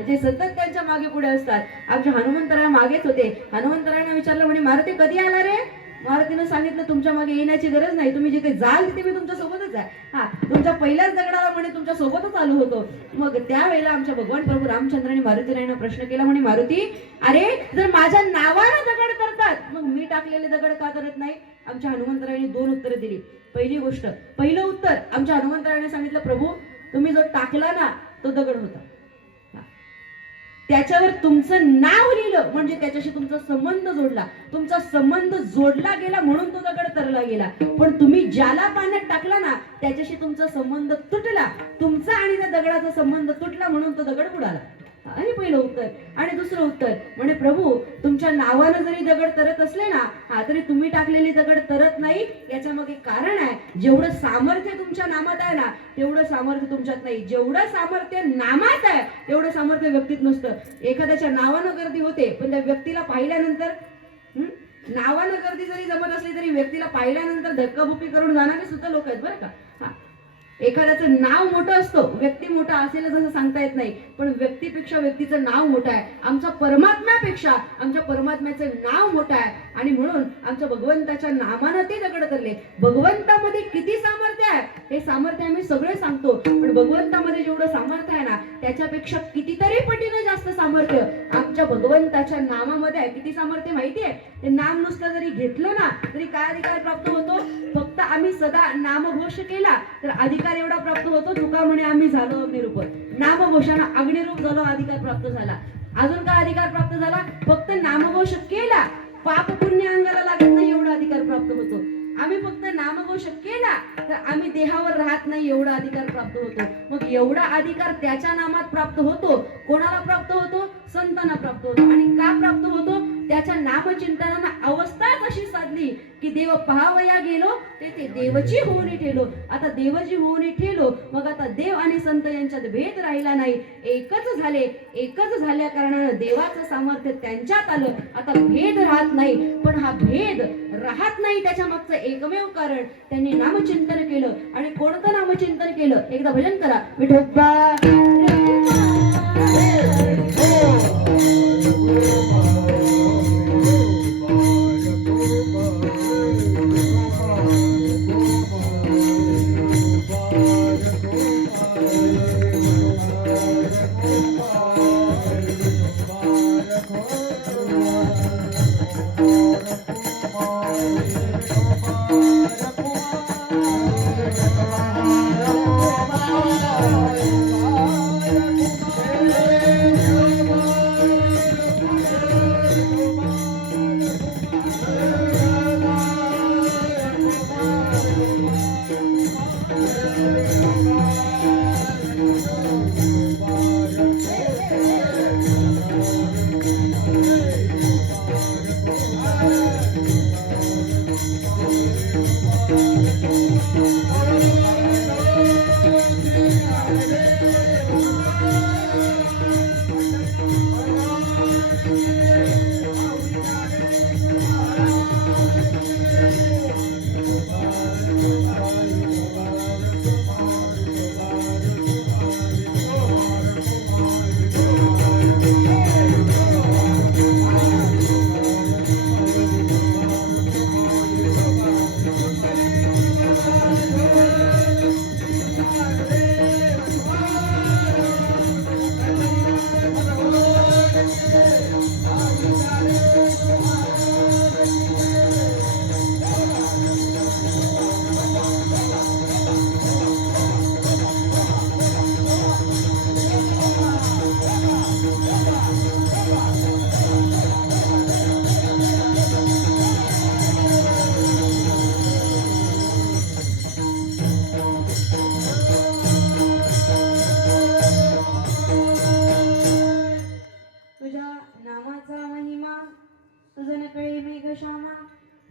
जे सतत त्यांच्या मागे पुढे असतात. आमच्या हनुमंतराय मागेच होते. हनुमंतरायांना विचारलं, म्हणे मारुती कधी आला रे? मारुतीनं सांगितलं, तुमच्या मागे येण्याची गरज नाही, तुम्ही जिथे जाल तिथे मी तुमच्या सोबतच आहे. तुमच्या पहिल्याच दगडाला म्हणे तुमच्या सोबतच आलो होतो. मग त्यावेळेला आमच्या भगवान प्रभू रामचंद्रांनी मारुतीरायांना प्रश्न केला, म्हणे मारुती, अरे जर माझ्या नावानं दगड करतात मग मी टाकलेले दगड का करत नाही? आमच्या हनुमंतरायांनी 2 उत्तरं दिली. पहिली गोष्ट, पहिलं उत्तर आमच्या हनुमंतरायांनी सांगितलं, प्रभू तुम्ही जो टाकला ना तो दगड होता, त्याच्यावर तुमचं नाव लिहिलं म्हणजे त्याच्याशी तुमचा संबंध जोडला. तुमचा संबंध जोडला गेला म्हणून तो दगड तरला गेला. पण तुम्ही ज्याला पाण्यात टाकला ना त्याच्याशी तुमचा संबंध तुटला. तुमचा आणि त्या दगडाचा संबंध तुटला म्हणून तो दगड बुडाला. आणि पहिलं उत्तर. आणि दुसरं उत्तर, म्हणे प्रभू तुमच्या नावानं जरी दगड तरत असले ना तरी तुम्ही टाकलेले दगड तरत नाही. याच्या मागे कारण आहे, जेवढं सामर्थ्य तुमच्या नामात आहे ना तेवढं सामर्थ्य तुमच्यात नाही. जेवढं सामर्थ्य नामात आहे तेवढं सामर्थ्य व्यक्तीत नसतं. एखाद्याच्या नावानं गर्दी होते पण त्या व्यक्तीला पाहिल्यानंतर नावानं गर्दी जरी जमत असली तरी व्यक्तीला पाहिल्यानंतर धक्काबुक्की करून जाणारे सुद्धा लोक आहेत, बरं का. एखाद्याचं नाव मोठं असतं, व्यक्ती मोठा असेल असं सांगता येत नाही, पण व्यक्तीपेक्षा व्यक्तीचं नाव मोठं आहे. आमच्या परमात्म्यापेक्षा आमच्या परमात्म्याचं नाव मोठं आहे. आणि म्हणून आमच्या भगवंताच्या नामानं ते दगड धरले. भगवंतामध्ये किती सामर्थ्य आहे हे सामर्थ्य आम्ही सगळे सांगतो, पण भगवंतामध्ये जेवढं सामर्थ्य आहे ना त्याच्यापेक्षा कितीतरी पटीनं जास्त सामर्थ्य आमच्या भगवंताच्या नामामध्ये आहे. किती सामर्थ्य माहिती आहे? ते नाम नुसतं जरी घेतलं ना तरी काय अधिकार प्राप्त होतो? फक्त आम्ही सदा नामघोष केला तर अधिकार एवढा प्राप्त होतो. तुका म्हणे आम्ही झालो अग्निरूप. नामघोषानं अग्निरूप झालो, अधिकार प्राप्त झाला. अजून काय अधिकार प्राप्त झाला? फक्त नामघोष केला, पाप पुण्य अंगाला लागत नाही एवढा अधिकार प्राप्त होतो. आम्ही फक्त नामघोष केला तर आम्ही देहावर राहत नाही एवढा अधिकार प्राप्त होतो. मग एवढा अधिकार त्याच्या नामात प्राप्त होतो. कोणाला प्राप्त होतो? संतांना प्राप्त होतो. आणि का प्राप्त होतो? त्याच्या नामचिंतनानं अवस्थाच अशी साधली की देव पहावया गेलो तेथे देवची होऊनी ठेलो. आता देवची होऊनी ठेलो, मग आता देव आणि संत यांच्यात भेद राहिला नाही, एकच झाले. एकच झाल्या कारणानं देवाचं सामर्थ्य त्यांच्यात आलं. आता भेद राहत नाही, पण हा भेद राहत नाही त्याच्या मागचं एकमेव कारण त्यांनी नामचिंतन केलं. आणि कोणतं नामचिंतन केलं? एकदा भजन करा. विठोबा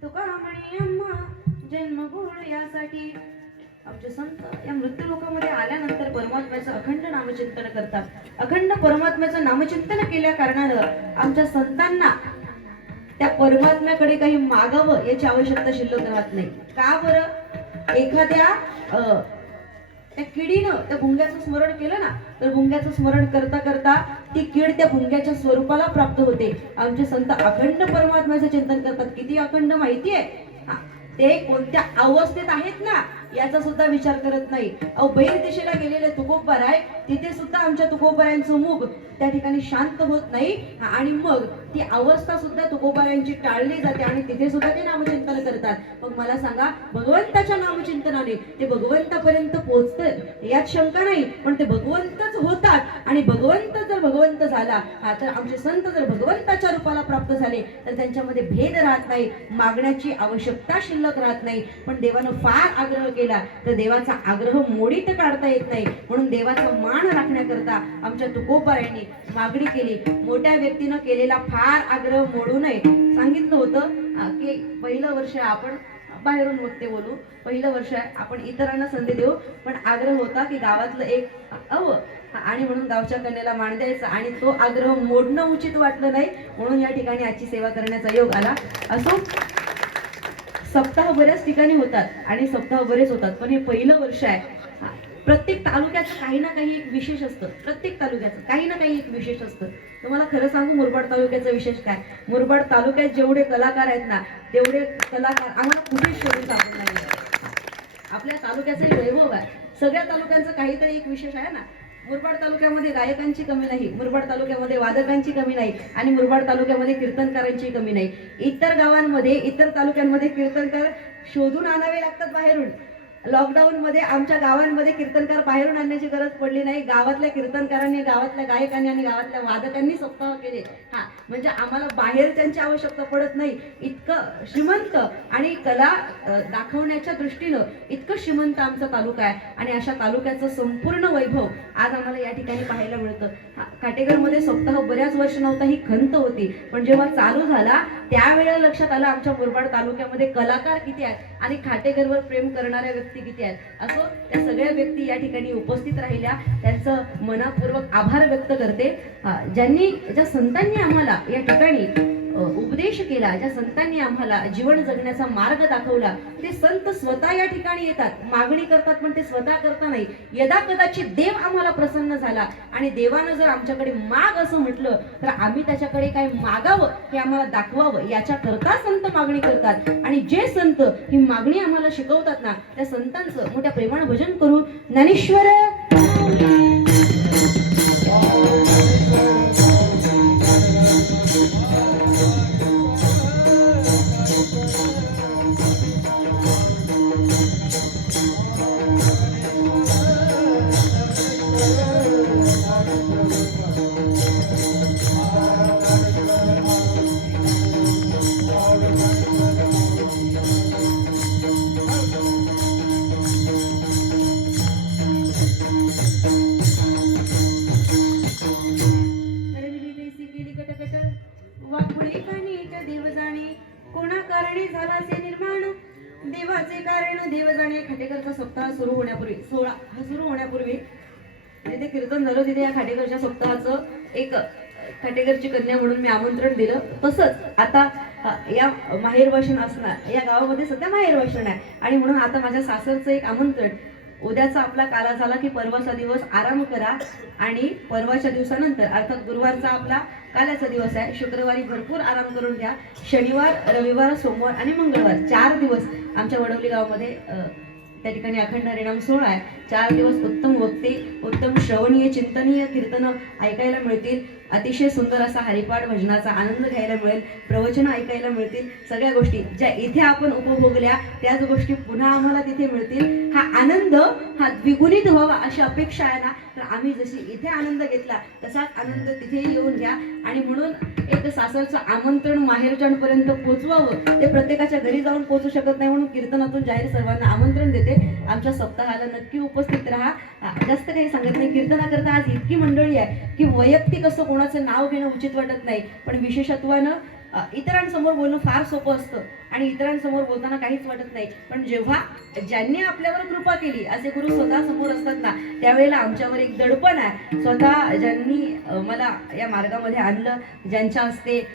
तुका म्हणे अम्मा जन्मभूळ यासाठी. आमचे संत या मृत्यू लोकामध्ये आल्यानंतर परमात्म्याचं अखंड नामचिंतन करतात. अखंड परमात्म्याचं नामचिंतन केल्या कारणानं आमच्या संतांना त्या परमात्म्याकडे काही मागावं याची आवश्यकता शिल्लक राहत नाही. का बरं? एखाद्या त्या किडीनं त्या भुंग्याचं स्मरण केलं ना, तर भुंग्याचं स्मरण करता करता ती कीड त्या भुंग्याच्या स्वरूपाला प्राप्त होते. आमचे संत अखंड परमात्म्याचं चिंतन करतात. किती अखंड माहिती आहे? ते कोणत्या अवस्थेत आहेत ना याचा सुद्धा विचार करत नाही. अहो, बहिर दिशेला गेलेले तुकोबार आहे, तिथे सुद्धा आमच्या तुकोबारांचं मुख त्या ठिकाणी शांत होत नाही आणि मग ती अवस्था सुद्धा तुकोबारांची टाळली जाते आणि तिथे सुद्धा ते नामचिंतन करतात. मग मला सांगा, भगवंताच्या नामचिंतनाने ते भगवंतापर्यंत पोहोचतात यात शंका नाही, पण ते भगवंतच होतात आणि भगवंत जर भगवंत झाला तर आमचे संत जर भगवंताच्या रूपाला प्राप्त झाले तर त्यांच्यामध्ये भेद राहत नाही, मागण्याची आवश्यकता शिल्लक राहत नाही. पण देवानं फार आग्रह केला तर देवाचा आग्रह मोडीत काढता येत नाही. म्हणून देवाचा मान राखण्याकरता आमच्या तुकोबारांनी मागणी केली. मोठ्या व्यक्तीनं केलेला फार आग्रह मोडू नये. सांगितलं होतं की पहिलं वर्ष आपण बाहेरून वक्ते बोलू, पहिलं वर्ष आहे आपण इतरांना संधी देऊ, पण आग्रह होता की गावातलं एक आणि म्हणून गावच्या कन्याला मान द्यायचा आणि तो आग्रह मोडणं उचित वाटलं नाही, म्हणून या ठिकाणी आजची सेवा करण्याचा योग आला. असो, सप्ताह बऱ्याच ठिकाणी होतात आणि सप्ताह बरेच होतात, पण हे पहिलं वर्ष आहे. प्रत्येक तालुक्याचं काही ना काही एक विशेष असतं. प्रत्येक तालुक्याचं काही ना काही एक विशेष असतं. तुम्हाला खरं सांगू, मुरबाड तालुक्याचं विशेष काय? मुरबाड तालुक्यात जेवढे कलाकार आहेत ना, तेवढे कलाकार आम्हाला कुठेच शोधून सापडणार नाही. आपल्या तालुक्याचं वैभव आहे. सगळ्या तालुक्यांचं काहीतरी एक विशेष आहे ना. मुरबाड तालुक्यामध्ये गायकांची कमी नाही, मुरबाड तालुक्यामध्ये वादकांची कमी नाही आणि मुरबाड तालुक्यामध्ये कीर्तनकारांची कमी नाही. इतर गावांमध्ये, इतर तालुक्यांमध्ये कीर्तनकार शोधून आणावे लागतात बाहेरून. लॉकडाऊन मध्ये आमच्या गावांमध्ये कीर्तनकार बाहेरून आणण्याची गरज पडली नाही. गावातल्या कीर्तनकारांनी, गावातल्या गायकांनी आणि गावातल्या वादकांनी सप्ताह केले. म्हणजे आम्हाला बाहेरच्यांची आवश्यकता पडत नाही. इतकं श्रीमंत आणि कला दाखवण्याच्या दृष्टीनं इतकं श्रीमंत आमचा तालुका आहे आणि अशा तालुक्याचं संपूर्ण वैभव आज आम्हाला या ठिकाणी पाहायला मिळतं. काटेघरमध्ये सप्ताह बऱ्याच वर्ष नव्हता, ही खंत होती, पण जेव्हा चालू झाला त्यावेळेला लक्षात आलं आमच्या मुरबाड तालुक्यामध्ये कलाकार किती आहेत आणि खाटेघरवर प्रेम करणाऱ्या व्यक्ती किती आहेत. असो, त्या सगळ्या व्यक्ती या ठिकाणी उपस्थित राहिल्या, त्यांचं मनापूर्वक आभार व्यक्त करते. ज्या संतांनी आम्हाला या ठिकाणी उपदेश केला, ज्या संतांनी आम्हाला जीवन जगण्याचा मार्ग दाखवला, ते संत स्वतः या ठिकाणी येतात, मागणी करतात, पण ते स्वतः करता नाही. यदा कदाचित देव आम्हाला प्रसन्न झाला आणि देवानं जर आमच्याकडे माग असं म्हटलं तर आम्ही त्याच्याकडे काय मागावं हे आम्हाला दाखवावं याच्या करता संत मागणी करतात. आणि जे संत ही मागणी आम्हाला शिकवतात ना, त्या संतांचं मोठ्या प्रेमानं भजन करू. ज्ञानेश्वर देवाचे कारण देव जाणे. खाटेकरचा सप्ताह सुरू होण्यापूर्वी तिथे कीर्तन झालं. तिथे या खाटेकरच्या सप्ताहाचं एक खाटेकरची कन्या म्हणून मी आमंत्रण दिलं. तसंच आता या माहेर भाषण असणार, या गावामध्ये सध्या माहेर भाषण आहे आणि म्हणून आता माझ्या सासरचं एक आमंत्रण. उद्याचा आपला काला झाला की परवाचा दिवस आराम करा आणि परवाच्या दिवसानंतर अर्थात गुरुवारचा आपला काल्याचा दिवस आहे, शुक्रवारी भरपूर आराम करून घ्या. शनिवार, रविवार, सोमवार आणि मंगळवार 4 दिवस आमच्या वडवली गावामध्ये त्या ठिकाणी अखंड हरिनाम सोहळा आहे. 4 दिवस उत्तम वक्ते, उत्तम श्रवणीय चिंतनीय कीर्तन ऐकायला मिळतील. अतिशय सुंदर असा हरिपाठ भजनाचा आनंद घ्यायला मिळेल, प्रवचन ऐकायला मिळतील. सगळ्या गोष्टी ज्या इथे आपण उपभोगल्या त्याच गोष्टी पुन्हा आम्हाला तिथे मिळतील. हा आनंद हा द्विगुणित व्हावा अशी अपेक्षा आहे ना, तर आम्ही जशी इथे आनंद घेतला तसाच आनंद तिथे येऊन घ्या. आणि म्हणून एक सासरचं आमंत्रण माहेरच्यांपर्यंत पोहोचवावं, ते प्रत्येकाच्या घरी जाऊन पोहोचू शकत नाही, म्हणून कीर्तनातून जाहीर सर्वांना आमंत्रण देते. आमच्या सप्ताहाला नक्की उपस्थित राहा. जास्त काही सांगत नाही. कीर्तनाकरता आज इतकी मंडळी आहे की वैयक्तिक असं कोणाचं नाव घेणं उचित वाटत नाही, पण विशेषत्वानं इतरांसमोर बोलणं फार सोपं असतं आणि इतरांसमोर बोलताना काहीच वाटत नाही, पण जेव्हा ज्यांनी आपल्यावर कृपा केली असे गुरु स्वतः समोर असतात ना, त्यावेळेला आमच्यावर एक दडपण आहे. स्वतः ज्यांनी मला या मार्गामध्ये आणलं, ज्यांच्या हस्ते